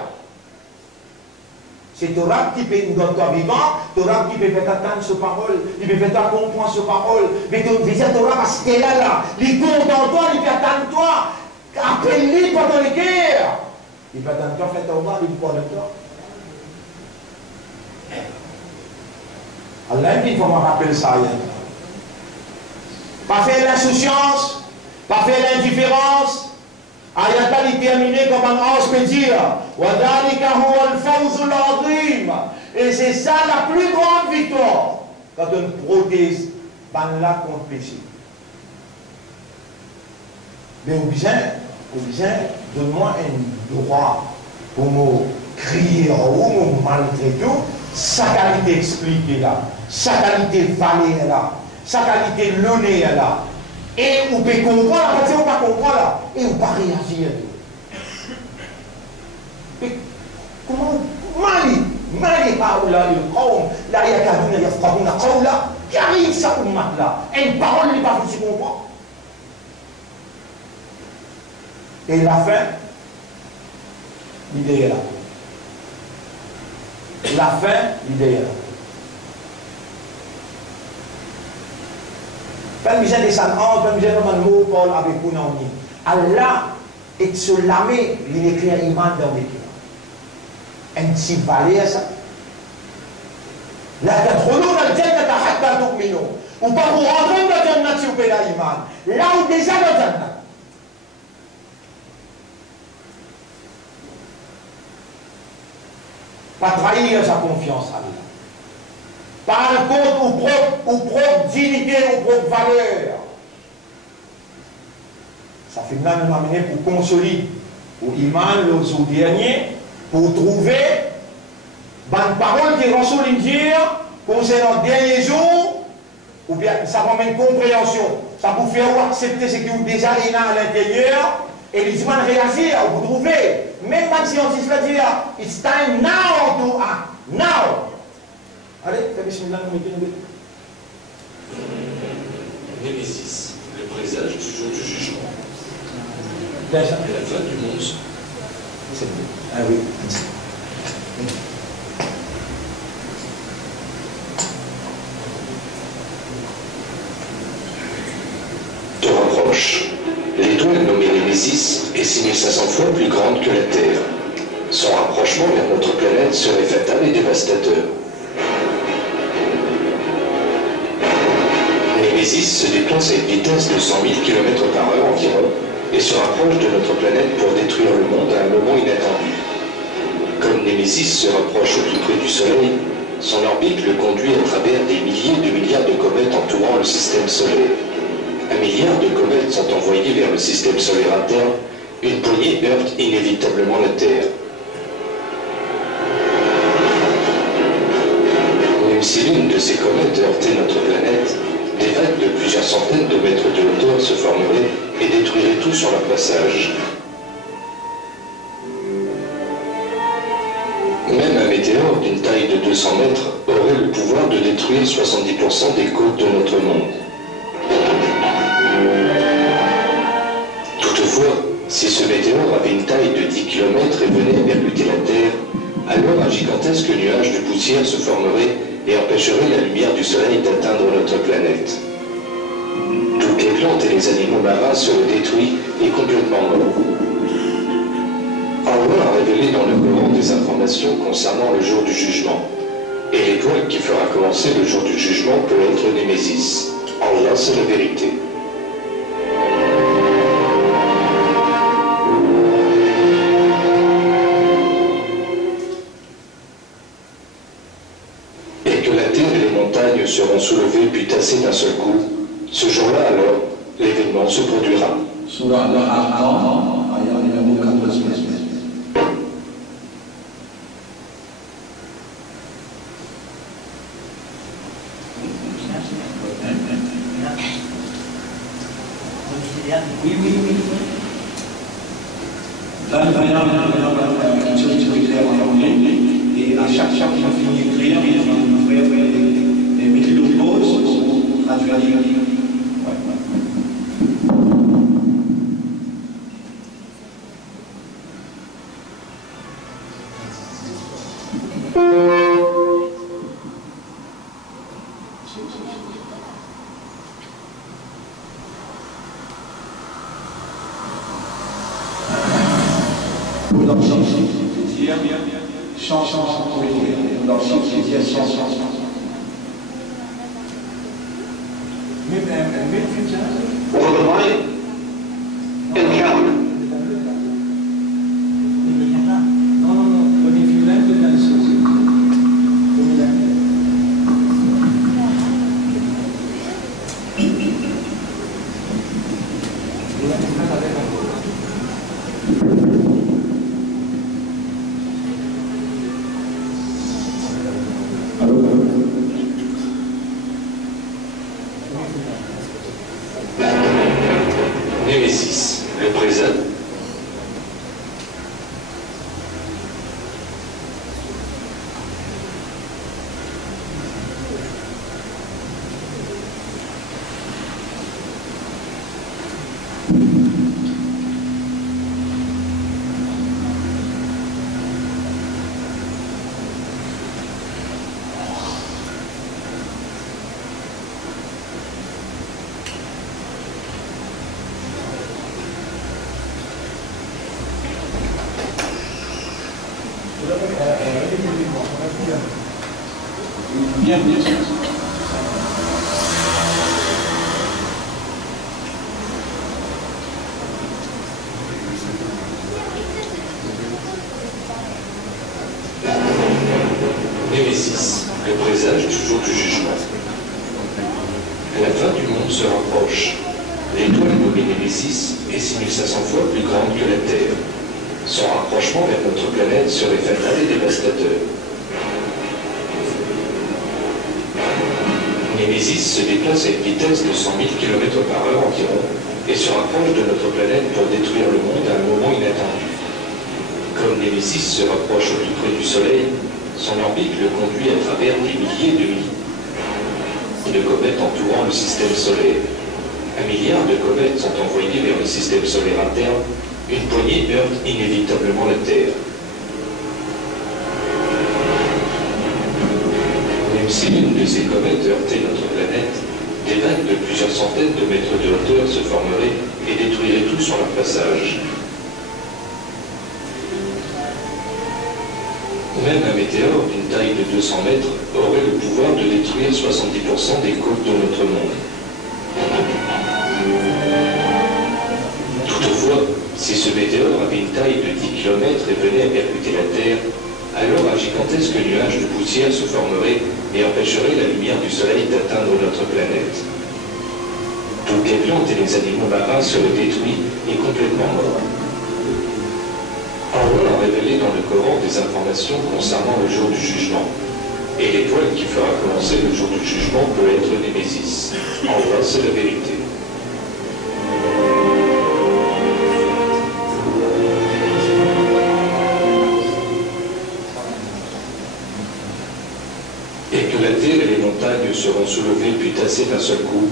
c'est Torah qui peut nous donner toi vivant, Torah qui peut faire attendre ce parole, il peut faire comprendre ce parole, mais tu dis Torah parce qu'elle est là, il compte en toi, il peut attendre toi, appelle-lui pendant les guerres. Il peut attendre toi, fait Torah, il peut pas de toi. Allah dit, il faut me rappeler ça. Pas faire l'insouciance, pas faire l'indifférence. Ayata il terminé comme un ange peut dire. Et c'est ça la plus grande victoire. Quand on protège là contre le péché. Mais au besoin, donne-moi un droit pour me crier ou me maltraiter. Sa qualité expliquée là, sa qualité valée là, sa qualité l'honneur est là. Et vous pouvez comprendre, vous ne pouvez pas comprendre là, et vous ne pouvez pas réagir. Comment Mali Paoula, le Kaum, là il y a Kadouna, il y a Frabouna, Kaoula, qui arrive ça pour là, et une parole n'est pas facile comprendre. Et la fin, l'idée est là. La fin, l'idée est là. Pas besoin de s'en rendre, pas besoin de mot Paul avec vous non. Allah est sur l'âme, il écrit un iman dans le cœur. Un petit balai à ça. La tadkhuluna al-jannata hatta tu'minu. Ou pas pour rentrer dans la jannah si vous faites l'iman. Là où déjà dans la jannah. Pas trahir sa confiance à Allah. Par contre, aux propres dignité, aux propres valeurs. Ça fait bien nous amener pour consolider au iman, le jour dernier, pour trouver une parole qui Rasoul dit concernant le dernier jour, ou bien ça va mettre une compréhension. Ça vous faire accepter ce qui vous déjà est là à l'intérieur, et les humains réagir, vous trouvez. Même si on dit cela, it's time now to act. Now. Allez, fais bismillah, nous mettons Némésis, le présage du jour du jugement. Déjà. Et la fin du monde. C'est bon. Ah oui. Te rapproche. L'étoile nommée Némésis est 6500 fois plus grande que la Terre. Son rapprochement vers notre planète serait fatal et dévastateur. Némésis se déplace à une vitesse de 100 000 km/h environ et se rapproche de notre planète pour détruire le monde à un moment inattendu. Comme Némésis se rapproche au plus près du Soleil, son orbite le conduit à travers des milliers de milliards de comètes entourant le système solaire. 1 milliard de comètes sont envoyées vers le système solaire interne, une poignée heurte inévitablement la Terre. Même si l'une de ces comètes heurtait notre planète, des vagues de plusieurs centaines de mètres de hauteur se formeraient et détruiraient tout sur leur passage. Même un météore d'une taille de 200 mètres aurait le pouvoir de détruire 70% des côtes de notre monde. Toutefois, si ce météore avait une taille de 10 km et venait percuter la Terre, alors un gigantesque nuage de poussière se formerait et empêcherait la lumière du Soleil d'atteindre notre planète. Toutes les plantes et les animaux marins seraient détruits et complètement morts. Allah a révélé dans le Coran des informations concernant le jour du jugement. Et l'étoile qui fera commencer le jour du jugement peut être Némésis. Allah, c'est la vérité. Seront soulevés puis tassés d'un seul coup. Ce jour-là, alors, l'événement se produira. Surah Al-A'raf, ayat numéro 14. Oui. quelque chose qui écrire en anglais. Et à chaque fois qu'il finit d'écrire, il fait des minutes de pause pour traduire. Némésis, le présent. Bienvenue. Némésis, le présage du jour du jugement. La fin du monde se rapproche. L'étoile nommée Némésis est 6500 fois plus grande que la Terre. Son rapprochement vers notre planète serait fatal et dévastateur. Némésis se déplace à une vitesse de 100 000 km/h environ et se rapproche de notre planète pour détruire le monde à un moment inattendu. Comme Némésis se rapproche au plus près du Soleil, son orbite le conduit à travers des milliers de milliers de comètes entourant le système solaire. 1 milliard de comètes sont envoyées vers le système solaire interne, une poignée heurte inévitablement la Terre. Même si l'une de ces comètes heurtait notre planète, des vagues de plusieurs centaines de mètres de hauteur se formeraient et détruiraient tout sur leur passage. Même un météore d'une taille de 200 mètres aurait le pouvoir de détruire 70% des côtes de notre monde. Toutefois, si ce météore avait une taille de 10 km et venait à percuter la Terre, alors un gigantesque nuage de poussière se formerait et empêcherait la lumière du Soleil d'atteindre notre planète. Toutes les plantes et les animaux marins seraient détruits et complètement morts. Allah a révélé dans le Coran des informations concernant le jour du jugement. Et l'étoile qui fera commencer le jour du jugement peut être Némésis. Allah, c'est la vérité. Et que la terre et les montagnes seront soulevées puis tassées d'un seul coup,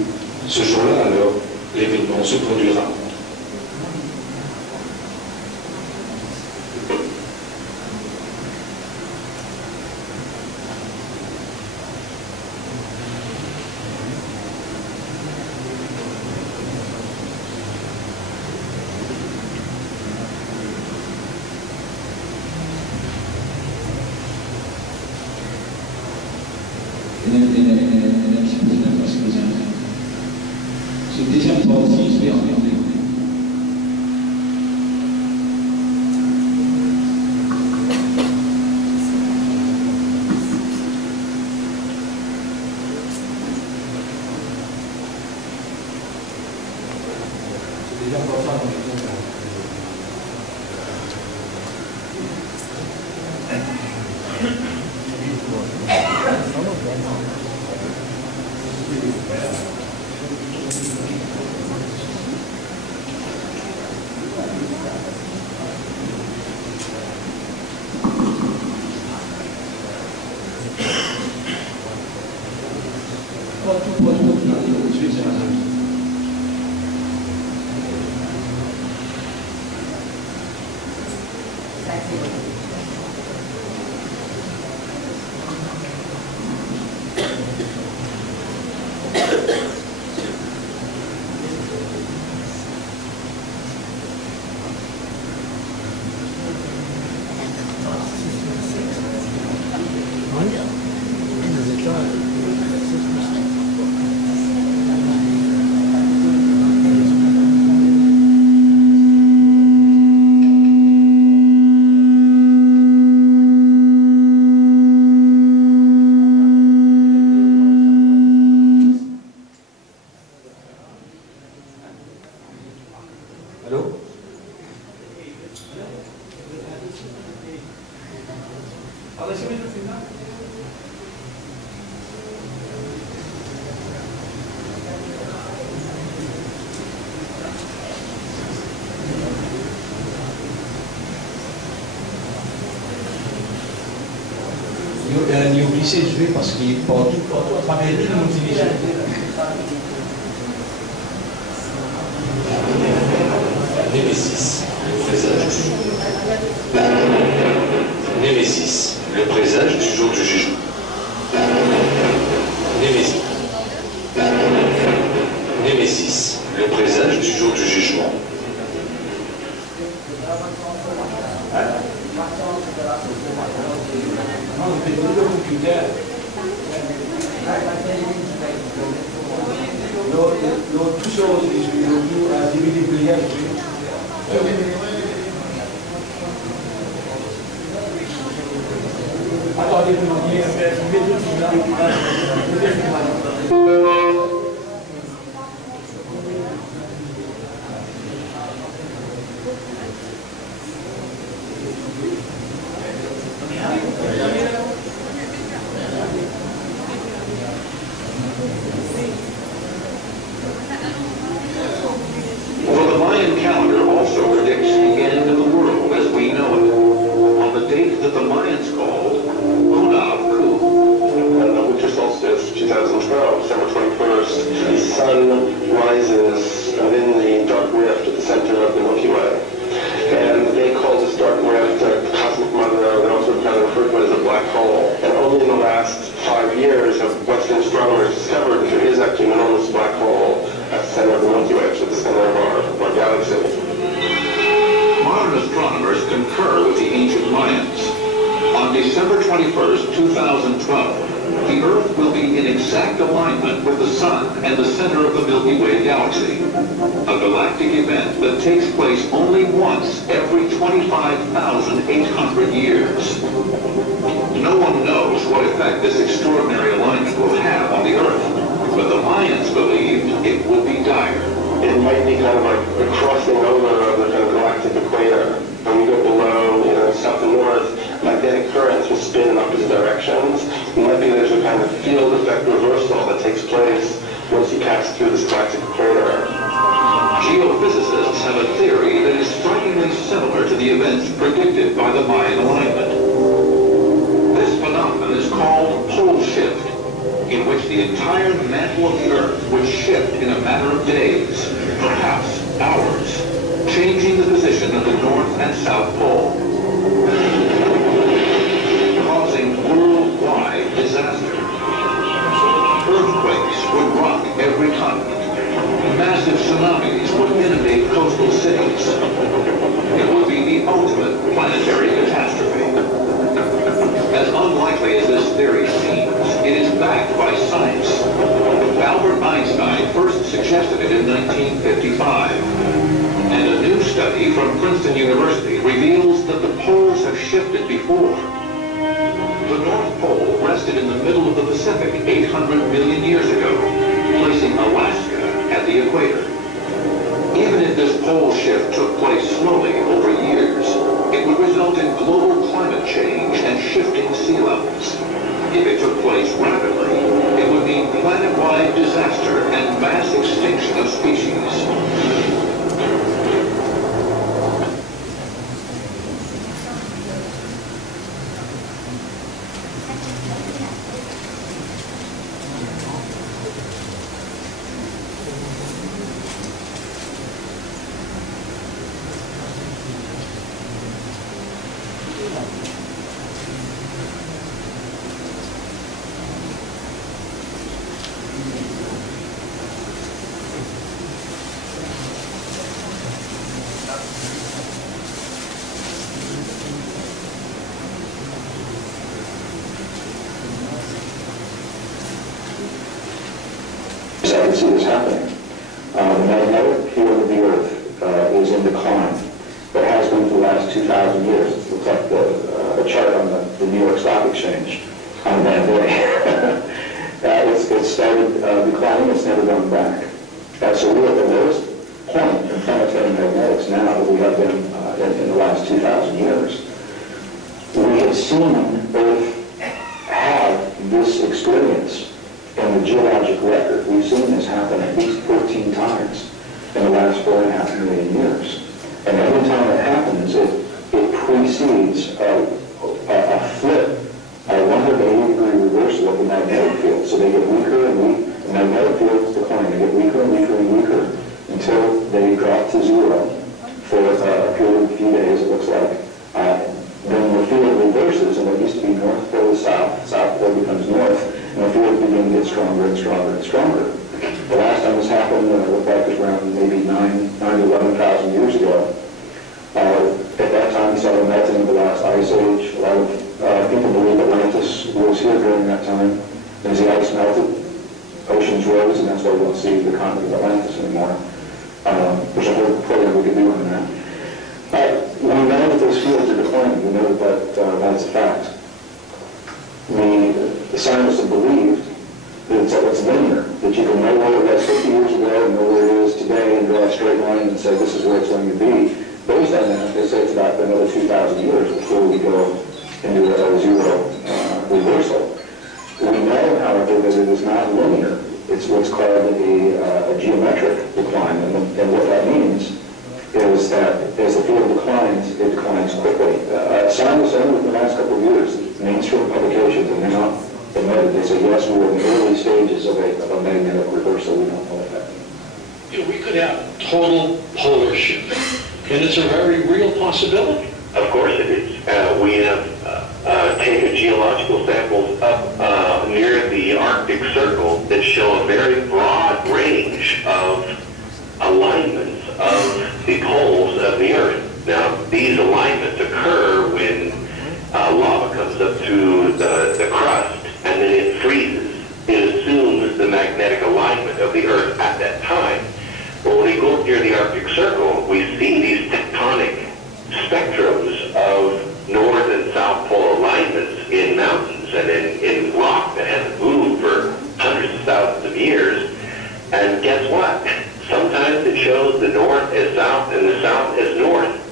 ce jour-là alors, l'événement se produira. C'est déjà pas aussi faire. Il est obligé de jouer parce qu'il est partout, à travers l'île, nous utilisons. Némésis, le présage. Némésis, le présage du jour du jugement. Némésis. Némésis, le présage du jour du jugement. Tout ça, je vais vous dire, attendez, vous me Well, the Mayan calendar also predicts the end of the world as we know it, on the date that the Mayans called Hunav Ku. On the winter solstice, 2012, December 21st, the sun rises within the dark rift at the center of the Milky Way. And they call this dark rift a cosmic mother. They also kind of refer to it as a black hole. And only in the last 5 years have Western astronomers discovered that there is actually an enormous black hole at the center of the Milky Way, so the center of our galaxy. Modern astronomers concur with the ancient Mayans. On December 21st, 2012, the Earth will be in exact alignment with the Sun and the center of the Milky Way galaxy, a galactic event that takes place only once every 25,800 years. No one knows what effect this extraordinary alignment will have on the Earth, but the Mayans believed it would be dire. It might be kind of like a crossing over of the kind of galactic equator. When you go below, south and north, magnetic currents will spin in opposite directions. It might be there's a kind of field effect reversal that takes place once you pass through this galactic equator. Geophysicists have a theory that is strikingly similar to the events predicted by the Mayan alignment. This phenomenon is called pole shift, in which the entire mantle of the Earth would shift in a matter of days, perhaps hours, changing the position of the North and South Pole, causing worldwide disaster. Earthquakes would rock every continent. Massive tsunamis would inundate coastal cities. It would be the ultimate planetary catastrophe. As unlikely as this theory seems, it is backed by science. Albert Einstein first suggested it in 1955. And a new study from Princeton University reveals that the poles have shifted before. The North Pole rested in the middle of the Pacific 800 million years ago, placing Alaska at the equator. Even if this pole shift took place slowly over years, it would result in global climate change and shifting sea levels. If it took place rapidly, it would mean planet-wide disaster and mass extinction of species. see this happening. The magnetic field of the Earth is in decline, but has been for the last 2,000 years. It looks like a chart on the New York Stock Exchange on a bad day. It's started declining, it's never gone back. So we're at the lowest point in planetary magnetics now that we have been in the last 2,000 years. We have seen Earth have this experience in the geologic record. We've seen this happen at least 14 times in the last 4.5 million years. And every time it happens, it precedes a flip, a 180-degree reversal of the magnetic field. So they get weaker and weaker. The magnetic field is declining. They get weaker and weaker and weaker until they drop to zero for a period of a few days, it looks like. Then the field reverses, and it used to be north pole to south. South pole becomes north, and the field begins to get stronger and stronger and stronger. The last time this happened, it looked like it was around maybe 9 to 11,000 years ago. At that time, we saw the melting of the last ice age. A lot of people believe Atlantis was here during that time. As the ice melted, oceans rose, and that's why we don't see the continent of Atlantis anymore. There's a whole program we could do on that. We know that those fields are declining. We know that's a fact. The scientists have believed that it's linear, that you can know where it was 50 years ago and know where it is today and draw a straight line and say this is where it's going to be. Based on that, they say it's about another 2,000 years before we go into a zero reversal. We know, however, that it is not linear. It's what's called a geometric decline, and what that means is that as the field declines, it declines quickly. Scientists only in the last couple of years, mainstream publications, and they're not admitted, they say, yes, we're in the early stages of a magnetic reversal. We don't know what that means. You know, we could have total polar shift, and it's a very real possibility. Of course it is. We have taken geological samples up near the Arctic Circle that show a very broad range of alignments of the poles of the Earth. Now, these alignments occur when lava comes up through the crust and then it freezes. It assumes the magnetic alignment of the Earth at that time. Well, when we go up near the Arctic Circle, we see these tectonic spectrums of north and south pole alignments in mountains and in rock that hasn't moved for hundreds of thousands of years. And guess what? Sometimes it shows the north as south and the south as north.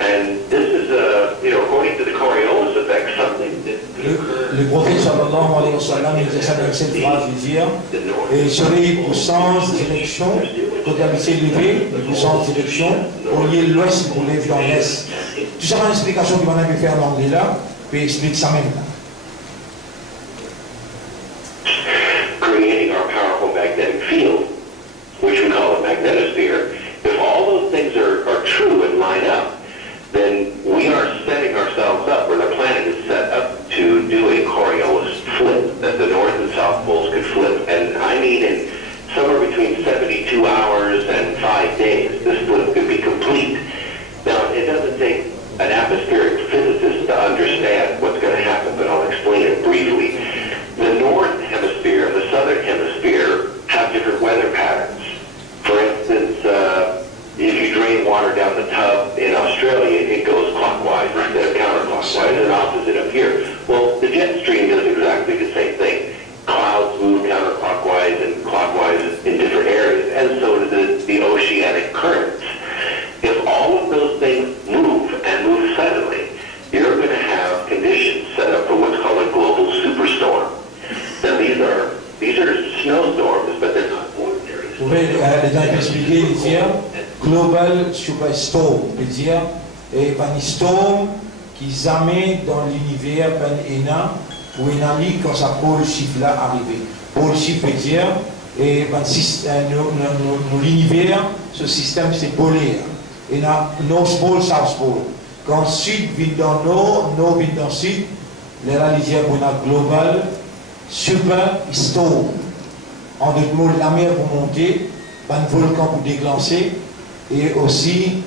And this is, according to the Coriolis effect, something that Le prophète sallallahu alayhi wa sallam, il essaie avec cette phrase de dire, et sur les puissances direction, quand il s'est levé, les puissances direction, au lieu de l'ouest pour lever dans l'est. Tu sais une explication qu'il m'a fait en anglais là, puis explique ça même là. Creating our powerful magnetic field, which we call a magnetosphere, if all those things are true and line up, then we are setting ourselves up, or the planet is set up to do a Coriolis flip, that the north and south poles could flip. And I mean in somewhere between 72 hours and 5 days, this flip could be complete. Now, it doesn't take an atmospheric physicist to understand what's going to happen, but I'll explain it briefly. The north hemisphere and the southern hemisphere have different weather patterns. For instance, if you drain water down the tub in Australia, it goes clockwise instead of counterclockwise, and opposite up here. Well, the jet stream does exactly the same thing. Clouds move counterclockwise and clockwise in different areas, and so do the oceanic currents. If all of those things move and move suddenly, you're going to have conditions set up for what's called a global superstorm. Now, these are snowstorms, but they're not ordinary. Vous pouvez les expliquer, dire global superstorm, veut dire et une storm qui jamais dans l'univers ben énorme ou une année quand ça pôle chiffre là arrivé. Pôle chiffre veut dire et l'univers, ce système c'est polaire. Et là, North Pole, South Pole. Quand sud vient dans nord, nord vient dans sud, là les dire qu'on a global superstorm. En d'autres mots, la mer pour monter, un volcan pour déclencher, et aussi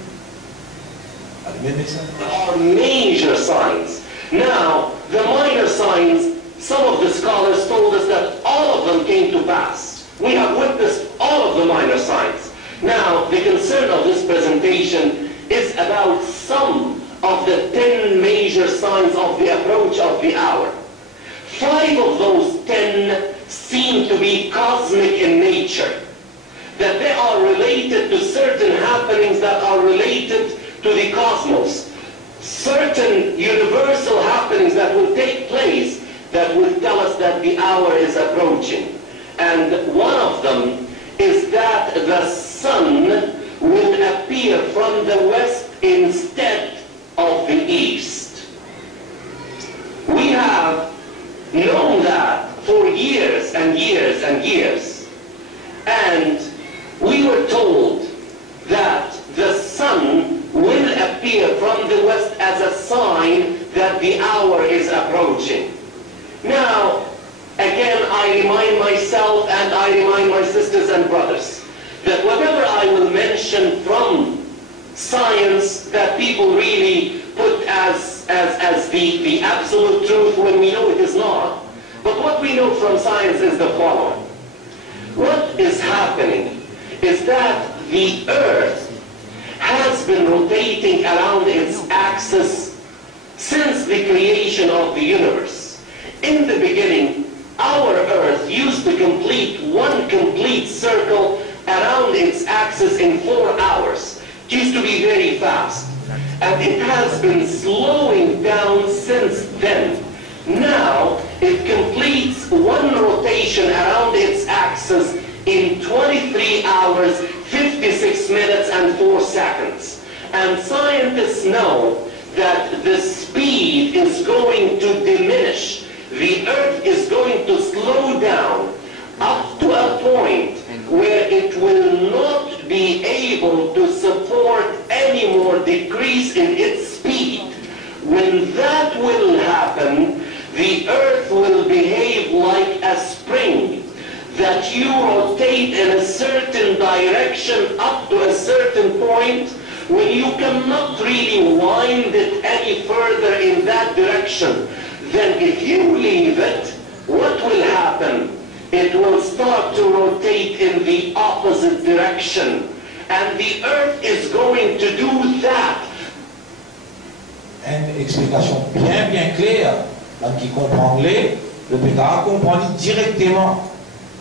are major signs. Now, the minor signs, some of the scholars told us that all of them came to pass. We have witnessed all of the minor signs. Now, the concern of this presentation is about some of the 10 major signs of the approach of the hour. 5 of those 10 seem to be cosmic in nature, that they are related to certain happenings that are related to the cosmos, certain universal happenings that will take place that will tell us that the hour is approaching. And one of them is that the sun will appear from the west instead of the east. We have known that for years and years and years. And we were told that the sun will appear from the west as a sign that the hour is approaching. Now, again, I remind myself and I remind my sisters and brothers that whatever I will mention from science that people really put as the absolute truth when we know it is not. But what we know from science is the following. What is happening is that the Earth has been rotating around its axis since the creation of the universe. In the beginning, our Earth used to complete one complete circle around its axis in 4 hours. It used to be very fast. And it has been slowing down since then. Now, it completes one rotation around its axis in 23 hours, 56 minutes, and 4 seconds. And scientists know that the speed is going to diminish. The Earth is going to slow down up to a point where it will not be able to support any more decrease in its speed. When that will happen, the Earth will behave like a spring, that you rotate in a certain direction up to a certain point when you cannot really wind it any further in that direction. Then if you leave it, what will happen? It will start to rotate in the opposite direction. And the Earth is going to do that. Une explication bien claire, donc qui comprend anglais, le Pétard comprend directement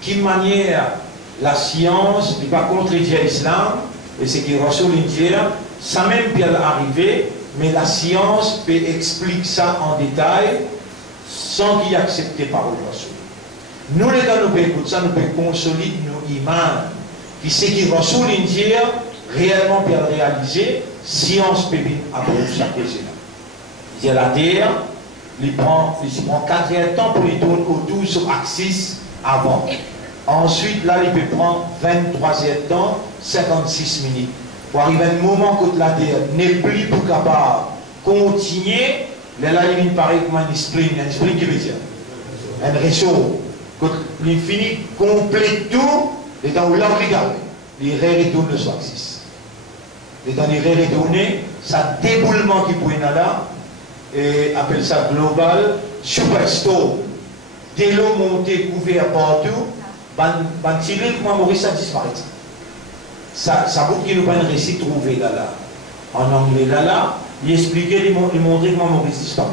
quelle manière la science n'est pas contredire l'islam, et ce qui reçoit l'Indien, ça même peut arriver, mais la science peut expliquer ça en détail sans qu'il y ait accepté par le reçoit. Nous, les gars, nous pouvons écouter ça, nous pouvons consolider nos imams, qui ce qui reçoit l'Indien, réellement peut réaliser, science peut approuver ça que c'est là. Il y a la Terre, il prend 4 heures de temps pour les tourner autour sur axis avant. Ensuite, là, il peut prendre 23 heures de temps, 56 minutes. Pour arriver à un moment où la Terre n'est plus capable de continuer, là, il paraît comme un spring qui veut dire un réseau. Quand il finit, complète tout, et dans où là, regarde, il retourne le sur axis. Et dans il retourner, ça déboulement qui peut être là, et appelle ça global superstorm. Dès l'eau montée couvert partout, tirer comment Maurice a disparu. Ça vaut qu'il nous pas un récit trouvé là. En anglais là, il expliquait, il montrait comment Maurice disparaît.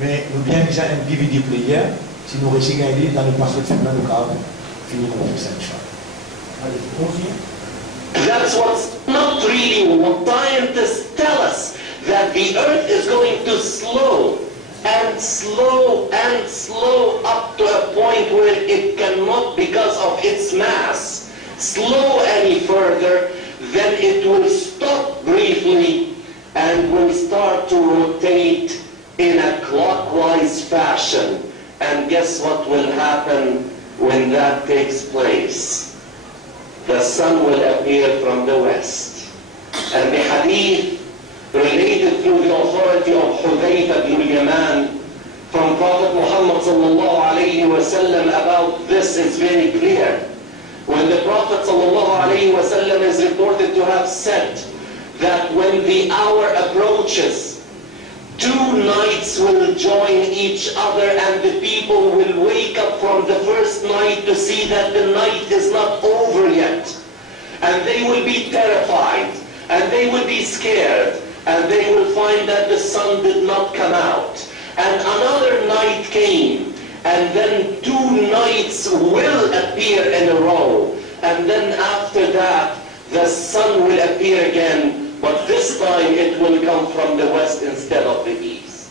Mais nous bien déjà un DVD player, si nous récitons un livre dans le passé de plein de câbles, finir comme ça. Allez, continue. That's what's not really what scientists tell us, that the Earth is going to slow and slow and slow up to a point where it cannot, because of its mass, slow any further. Then it will stop briefly and will start to rotate in a clockwise fashion. And guess what will happen when that takes place? The sun will appear from the west. And the hadith related through the authority of Hudayfa ibn Yaman from Prophet Muhammad sallallahu alayhi wa sallam about this is very clear. When the Prophet sallallahu alayhi wa sallam is reported to have said that when the hour approaches, two nights will join each other, and the people will wake up from the first night to see that the night is not over yet. And they will be terrified, and they will be scared, and they will find that the sun did not come out. And another night came, and then two nights will appear in a row. And then after that, the sun will appear again, but this time it will come from the west instead of the east.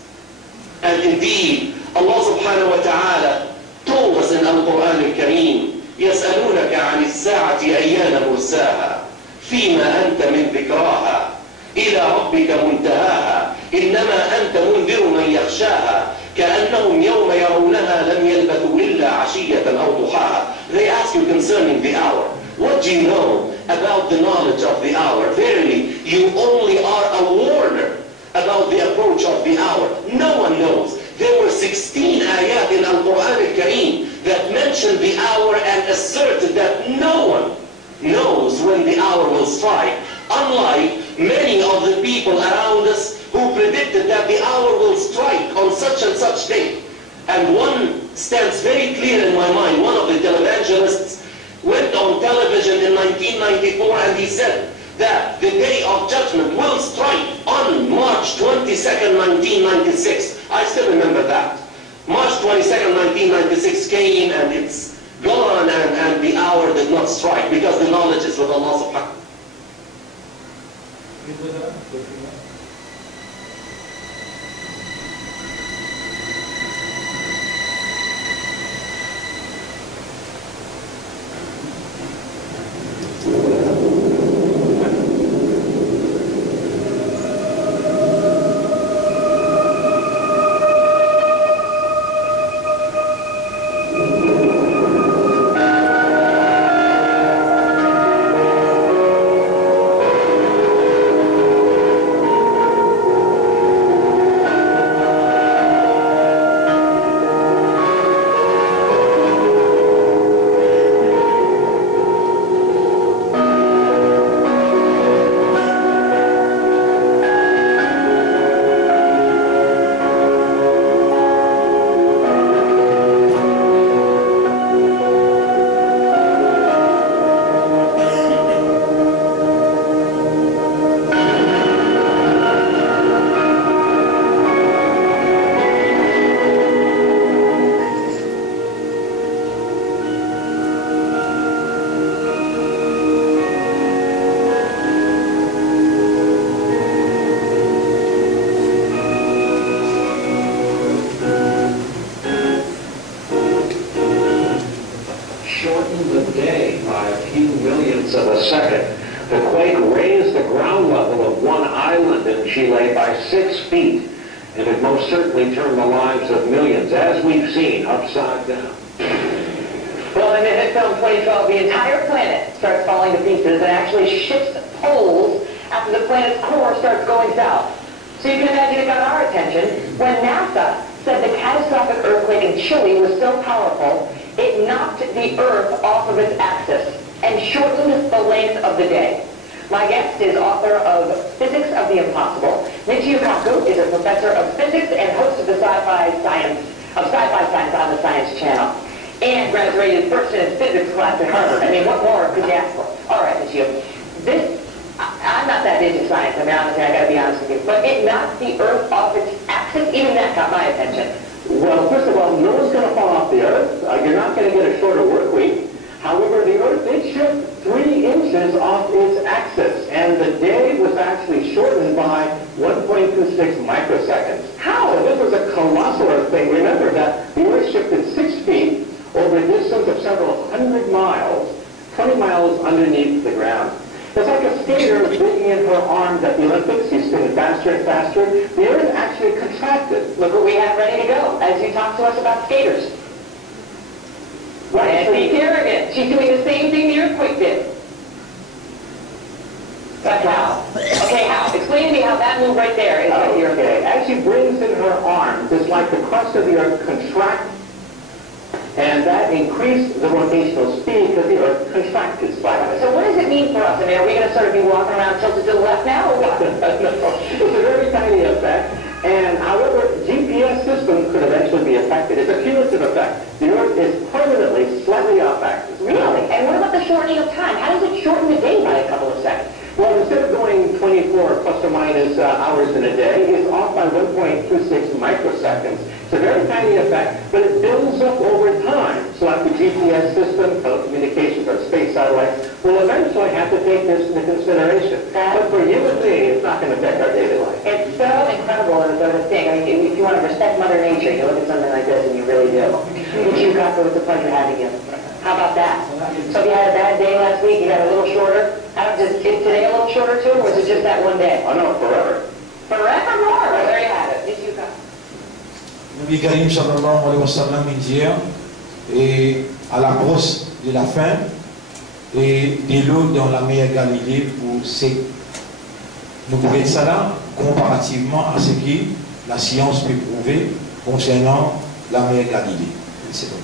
And indeed, Allah subhanahu wa ta'ala told us in Al-Quran al-Kareem, يَسْأَلُونَكَ عَنِ السَّاعَةِ أَيَّانَ مُرْسَاهَا فِيمَا أَنْتَ مِنْ ذِكْرَاهَا إِلَى رَبِّكَ مُنْتَهَاهَا إِنَّمَا أَنْتَ مُنْذِرُ مَنْ يَخْشَاهَا كَأَنَّهُمْ يَوْمَ يَرَوْنَهَا لَمْ يَلْبَثُوا إِلَّا عَشِيَّةً أَوْ ضُحَاهَا. They ask you concerning the hour. What do you know about the knowledge of the hour? Verily, you only are a warner about the approach of the hour. No one knows. There were 16 ayat in Al-Quran al-Kareem that mentioned the hour and asserted that no one knows when the hour will strike. Unlike many of the people around us who predicted that the hour will strike on such and such date. And one stands very clear in my mind. One of the televangelists went on television in 1994 and he said that the day of judgment will strike on March 22nd, 1996. I still remember that. March 22nd, 1996 came and it's gone, and the hour did not strike because the knowledge is with Allah subhanahu wa ta'ala. It's a very tiny effect, and around 1.26 microseconds. It's a very tiny effect, but it builds up over time. So like the GPS system, telecommunications, or space satellites will eventually have to take this into consideration. But for you and me, it's not going to affect our daily life. It's so incredible and so to think. I mean, if you want to respect Mother Nature, you look at something like this and you really do. Michio Kaku, it's a pleasure having you. How about that? So if you had a bad day last week, you got a little shorter. Is today a little shorter too, or is it just that one day? Oh no, forever. Forevermore. Well, there you have it. Michio Kaku. Nabi Karim sallallahu alayhi wa sallam dit et à la brosse de la fin et de l'eau dans la mer Galilée pour ces. Nous pouvons être ça là comparativement à ce que la science peut prouver concernant la mer Galilée. C'est bon.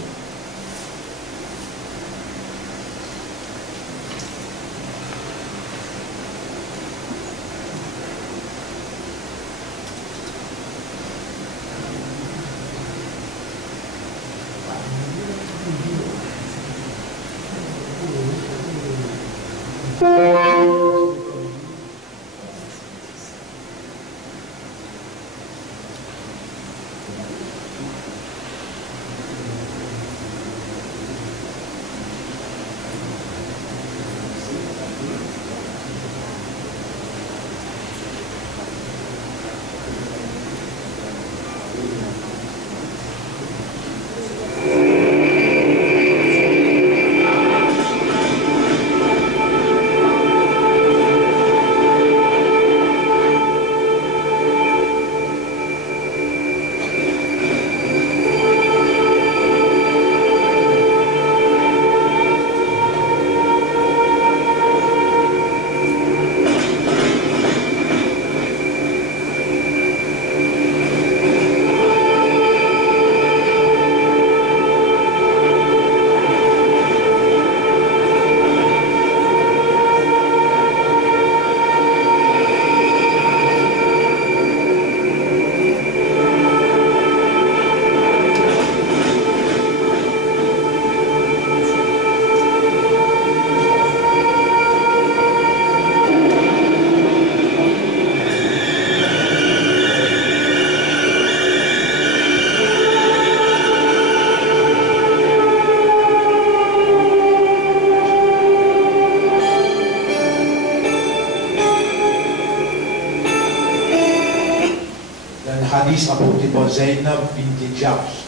Rapporté par Zainab bint Jahsh.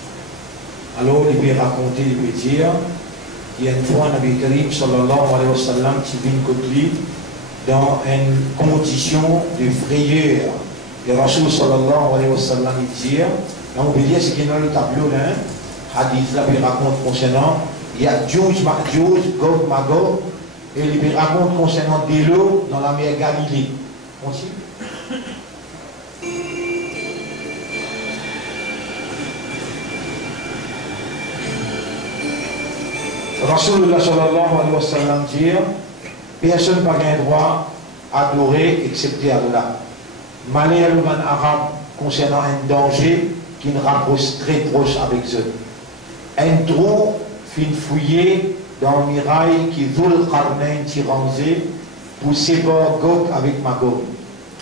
Alors il peut raconter, il peut dire qu'il y a une fois Nabi Karim sallallahu alayhi wa sallam qui vient côté dans une condition de frayeur. Et Rasul sallallahu alayhi wa sallam il dit, là on peut dire ce qui est dans le tableau là, hadith là il raconte concernant, il y a Djouj, Gog, Magog, et il raconte concernant de l'eau dans la mer Galilée. Continue. Rasulullah sallallahu alayhi wa sallam dit personne n'a pas droit à adorer excepté Allah. Malheur humain arabe concernant un danger qui nous rapproche très proche avec eux. Un trou fin fouillé dans le mirail qui Dhul Qarnayn tirancé pour séparer Gog avec Magog.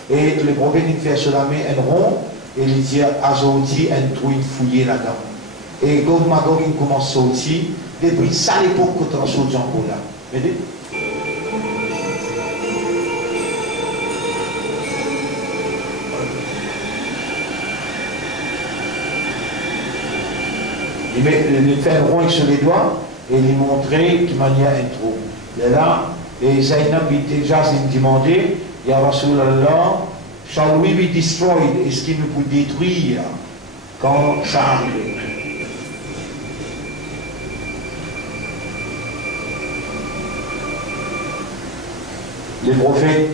Et le prophète il fait cela mais un rond et il dit Azoti un trou fouillé là-dedans. Et Gog Magog il commence à sortir. Depuis ça l'époque que tu as sauté en Gola. Voyez? Il fait un rond sur les doigts et il montrait qu'il maniait un trou. Et là, et Zainab déjà s'est demandé, Ya Rasulallah, shall we be destroyed? Est-ce qu'il nous peut détruire quand ça arrive? Le prophète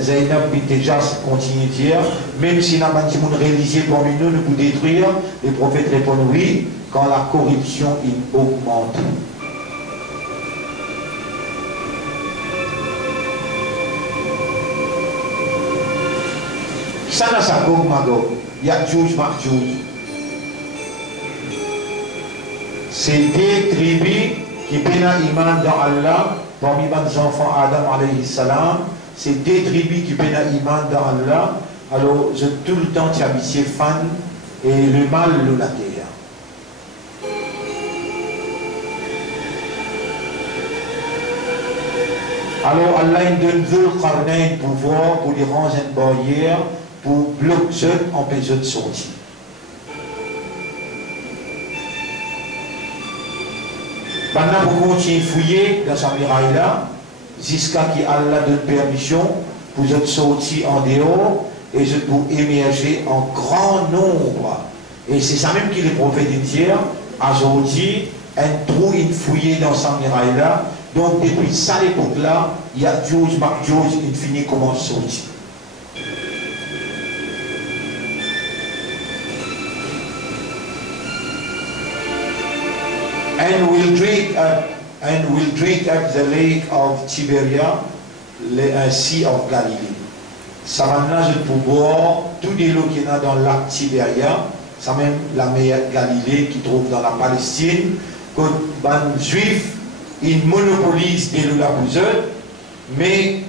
Zainab bint Jahsh continue de dire, même si n'a pas dit religieux parmi nous ne peut détruire, le prophète répond oui, quand la corruption il augmente. Ça n'a pas Gog Magog, il y a Djouj Makdjouj. C'est des tribus qui peinent iman dans Allah. Parmi les enfants Adam alayhi salam, c'est des tribus qui peinent iman dans Allah. alors je tout le temps habitué fan et le mal de la terre. Alors Allah donne Dhul Qarnayn pouvoir pour les ranger une barrière pour bloquer, empêcher de sortir. Maintenant, pour continuer à fouiller dans sa muraille là, jusqu'à ce qu'Allah donne permission pour vous sortir en dehors et pour émerger en grand nombre. Et c'est ça même que les prophètes disent, aujourd'hui, un trou est fouillé dans sa muraille là. Donc, depuis ça l'époque là, il y a George McGeorge qui finit comment sortir. And we'll drink up the lake of Tiberia, the Sea of Galilee. Ça maintenant, je peux boire tous les lots qu'il y a dans le lac Tiberia, ça même la mer Galilée qui trouve dans la Palestine, que les Juifs ils monopolisent des lots là pour eux, mais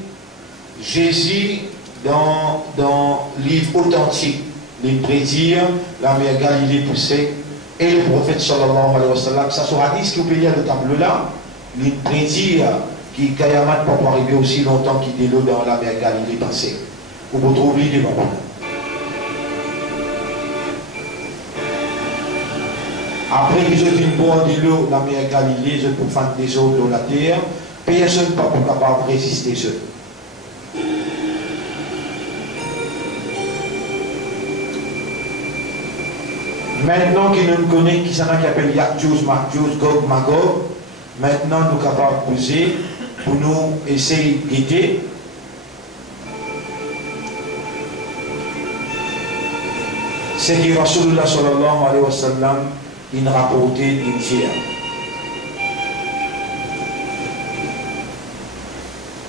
Jésus dans le livre authentique, il prédit la mer Galilée poussée. Et le prophète sallallahu alayhi wa sallam, ça sera dit ce que vous pouvez lire le tableau là, il prédit qu'il n'y a pas pour arriver aussi longtemps qu'il y a de l'eau dans la mer Galilée passée. Vous retrouvez les devant. Après qu'ils ont une boire de l'eau, la mer Galilée, je peux faire des eaux de la terre, personne n'est pas capable de résister à eux. Maintenant qu'il nous connaît, qui s'en a qui appelle Ya'juj, Ma'juj, Gog, Magog, maintenant nous sommes capables de poser pour nous essayer de guider. C'est que Rasulullah sallallahu alayhi wa sallam, il rapportait d'une tiers.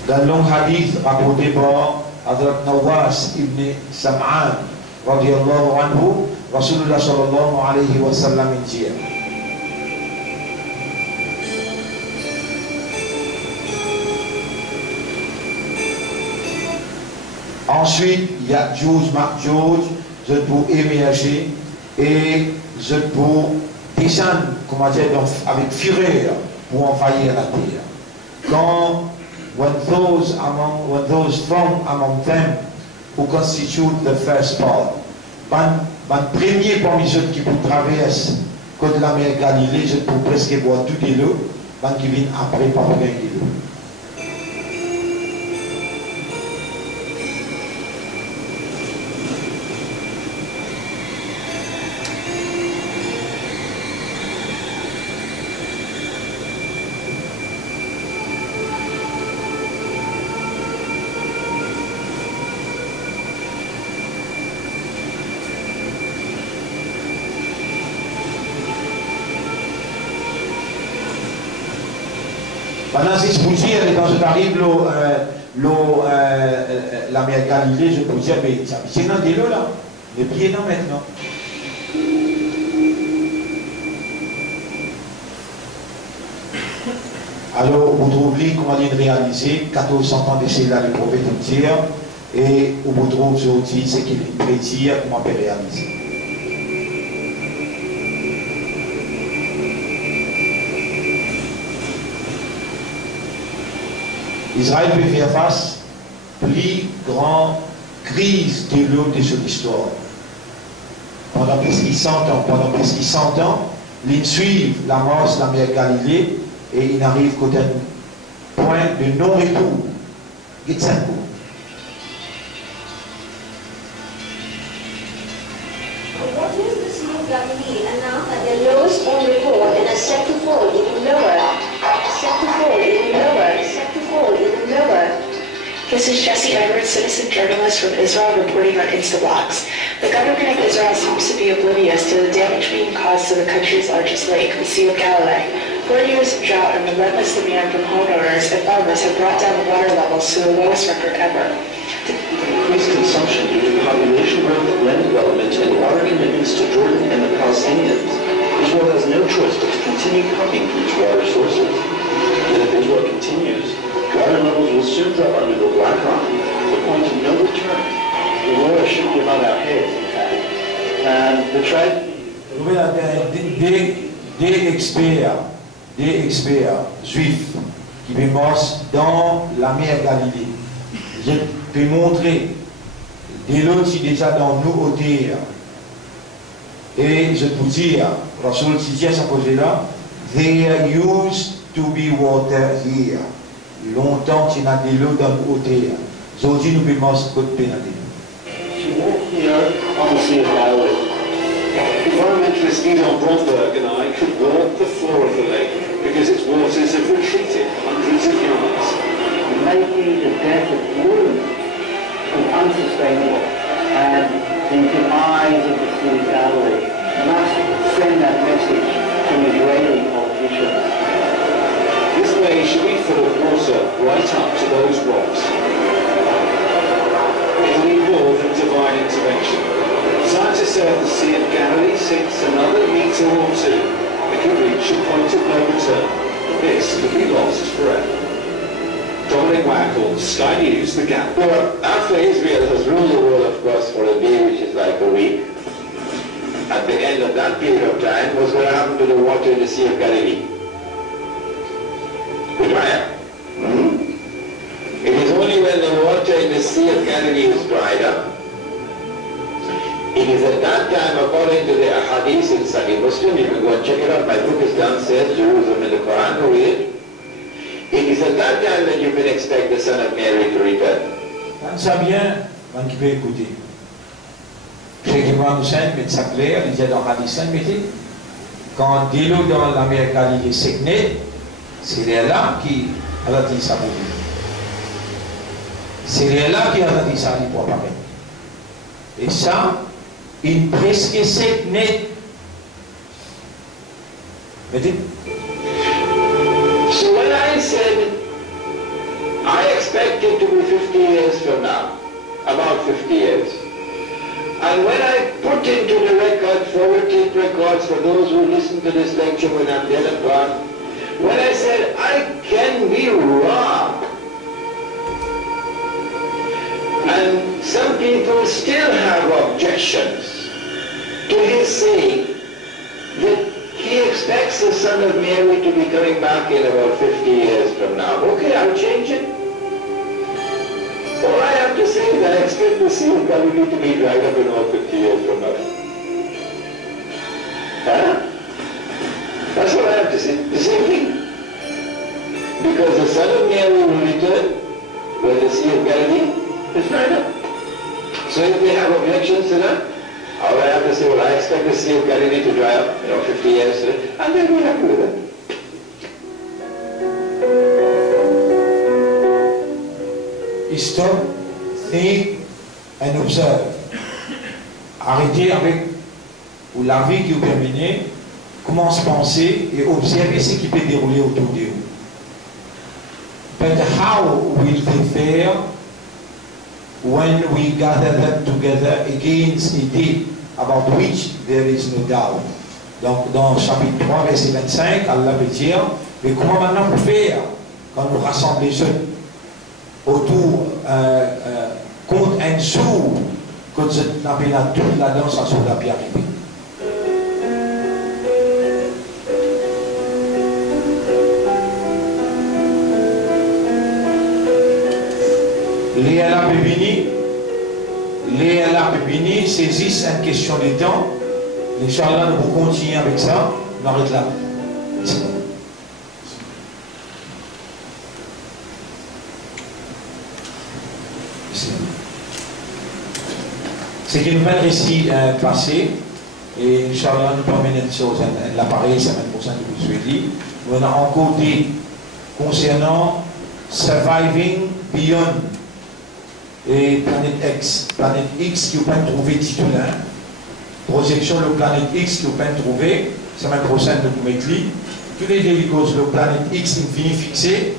Dans le long hadith rapporté par Hadrat Nawas ibn Sam'an, radiyallahu anhu, Rasulullah sallallahu alayhi wa sallam dit. Ensuite, il y a Ya'juj, Ma'juj, je peux émerger et je peux descendre, comment dire, avec fureur pour envahir la terre. When those from among them who constitute the first part, le premier parmi ceux qui peut traverser de la mer Galilée, je peux presque boire tout de l'eau, qui viennent après par plein de l'eau. Pendant ces expositions, quand je arrive la mer Galilée, je peux dire, mais c'est dans des lots là, les pieds non maintenant. Alors, vous trouvez comment il réalisé 1400 ans d'essai là, les prophètes entiers, et vous trouvez aujourd'hui ce qu'il prédit, comment on peut réaliser. Israël peut faire face à la plus grande crise de l'eau de son histoire. Pendant plus de 100 ans, ils suivent la marche de la mer Galilée et ils n'arrivent qu'au point de non-retour. Gitsenko. What is the Sea of Galilee? And now at the lowest on record and is set to fall even lower. Set to fall even lower. Set to fall even lower. This is Jesse Edwards, citizen journalist from Israel, reporting on Instablogs. The government of Israel seems to be oblivious to the damage being caused to the country's largest lake, the Sea of Galilee. 4 years of drought and relentless demand from homeowners and farmers have brought down the water levels to the lowest record ever. Increased consumption due to population growth, land development, and water commitments to Jordan and the Palestinians. Israel has no choice but to continue pumping from its water sources. And if Israel continues, water levels will soon drop under the Black Line, the point of no return. The water should And the trend? Des experts juifs qui me montrent dans la mer Galilée. Je peux montrer des lots qui déjà dans nous au terre. Et je peux dire, Rasoul Tidia s'est posé là, there used to be water here. Longtemps qu'il y a des lots dans nous au terre. Aujourd'hui nous pouvons manger côte pénalité. She walked here on the Sea of Galilee. Environmentalist Elon Bromberg and I could walk the floor of the lake because its waters have retreated hundreds of yards. Making the death of women unsustainable, and the demise of the Sea of Galilee must send that message to Israeli politicians. This bay should be full of water right up to those rocks. It'll need more than divine intervention. Scientists say if the Sea of Galilee sinks another metre or two, it could reach a point of no return. This could be lost forever. Dominic Wackel, Sky News, The Gap. Well, after Israel has ruled the world, of course, for a day which is like a week, at the end of that period of time was what happened to the water in the Sea of Galilee. The dry up. It is only when the water in the Sea of Galilee is dried up. It is at that time, according to the Hadith in Sahih Muslim, you can go and check it out, my book is downstairs, Jerusalem in the Quran, go read it. It is at that time that you can expect the Son of Mary to return. Ça bien, on qui peut écouter. Cheikh Imran Hussein met ça clair, il disait dans Hadith 5, quand de l'eau dans la mer Galilée s'écnait, c'est là qui a dit ça pour lui. C'est là qui a dit ça pour pareil. Et ça, il presque s'écnait. Mettez. So when I said, I expect it to be 50 years from now, about 50 years, and when I put into the record, forward tape records for those who listen to this lecture when I'm dead and gone, when I said, I can be wrong, and some people still have objections to his saying that he expects the Son of Mary to be coming back in about 50 years from now. Okay, I'll change it. All I have to say is I expect the Sea of Galilee to be dried up in about 50 years from now. Huh? That's what I have to say. The same thing. Because the Son of Mary will return when the Sea of Galilee is dried up. So if they have objections to that, all I have to say, well, I expect the Sea of Galilee to dry up, 50 years, and they'll be happy with it. Stop, think and observe. Arrêtez avec ou la vie qui vous terminez, commence à penser et observer ce qui peut dérouler autour de vous. But how will they fare when we gather them together against a day about which there is no doubt? Donc dans chapitre 3, verset 25, Allah peut dire, mais comment maintenant vous faire quand nous rassemblons les jeunes autour contre un jour que je n'appelle à toute la danse sur la pierre arrivée. Les Allah Pépini saisissent une question de temps. Inch'Allah, nous allons continuer avec ça. On arrête là. C'est une belle récit passé. Et Inch'Allah, nous allons mener une chose, l'appareil, ça va être que vous avez dit. On a un côté concernant Surviving Beyond et Planète X qui vous pouvez trouver titulaire. Projection le Planète X qui vous pouvez trouver, ça va être prochaine de vous mettre. Tous les délicats, le Planète X infini fixé,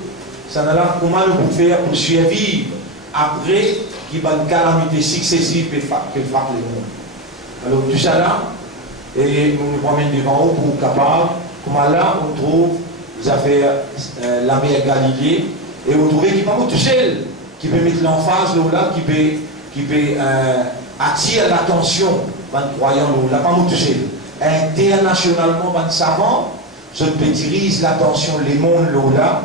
ça n'a là comment nous pouvons faire pour survivre après qu'il y a une calamité successive qui frappe le monde. Alors tout ça là, et nous nous promènons devant vous pour capable, comment là on trouve les affaires la mer Galilée, et vous trouvez qu'il va tout seul, qui peut mettre l'emphase là, qui peut attirer l'attention croyants, nous, là, pas nous toucher. Internationalement, les savants, je peux tirer l'attention, les mondes là,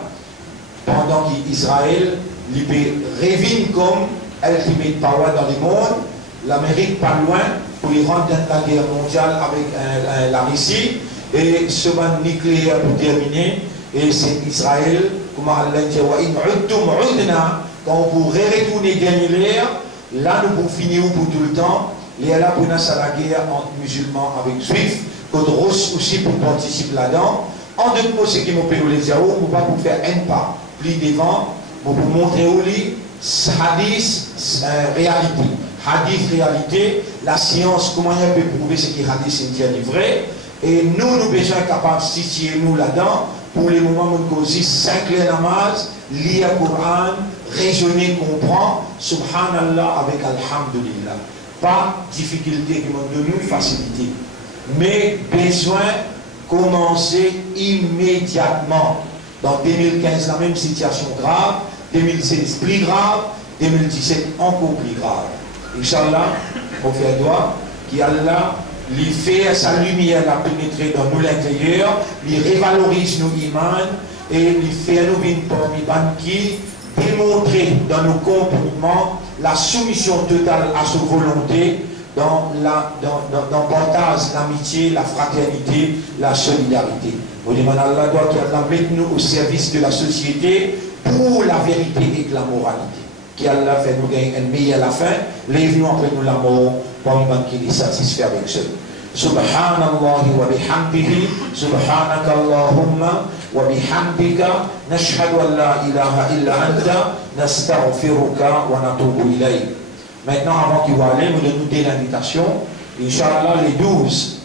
pendant qu'Israël, il revient comme ultimate power dans le monde, l'Amérique pas loin, pour y rendre dans la guerre mondiale avec la Russie, et ce ban nucléaire pour terminer, et c'est Israël, comme Allah dit, quand vous retournez gagner l'air, là nous pouvons finir pour tout le temps, et là pour nous la guerre entre musulmans avec juifs, contre Russes aussi pour participer là-dedans. En deux mots, ce qui m'a payé les zéros, on ne peut pas vous faire un pas plus devant, pour vous montrer au lit, hadith, réalité. Hadith, réalité, la science, comment elle peut prouver ce qui hadith est vrai. Et nous, nous besoin capables de situer nous là-dedans, pour les moments où nous causons 5 les namaz, lire le Coran, raisonner, comprendre, subhanallah avec alhamdulillah. Pas difficulté qui m'ont de nous, facilité. Mais besoin de commencer immédiatement. Dans 2015, la même situation grave, 2016 plus grave, 2017 encore plus grave. Inch'Allah, on fait droit, qu'Allah lui fait sa lumière la pénétrer dans nous l'intérieur, lui révalorise nos imams et lui fait nous une parmi qui démontrer dans nos comportements la soumission totale à sa volonté dans le partage, l'amitié, la fraternité, la solidarité. Nous demandons à Allah qu'Allah mette nous au service de la société pour la vérité et la moralité. Qu'Allah fait nous gagner un meilleur à la fin, lève-nous après nous la mort, pour nous qui est satisfait avec ce. Subhanallah wa bihamdihi, subhanaka Allahumma wa bihamdika, nashhadu an la ilaha illa anta, nastaghfiruka wa natubu ilayk. Maintenant, avant qu'il va aller, nous donner l'invitation. Inch'Allah, les 12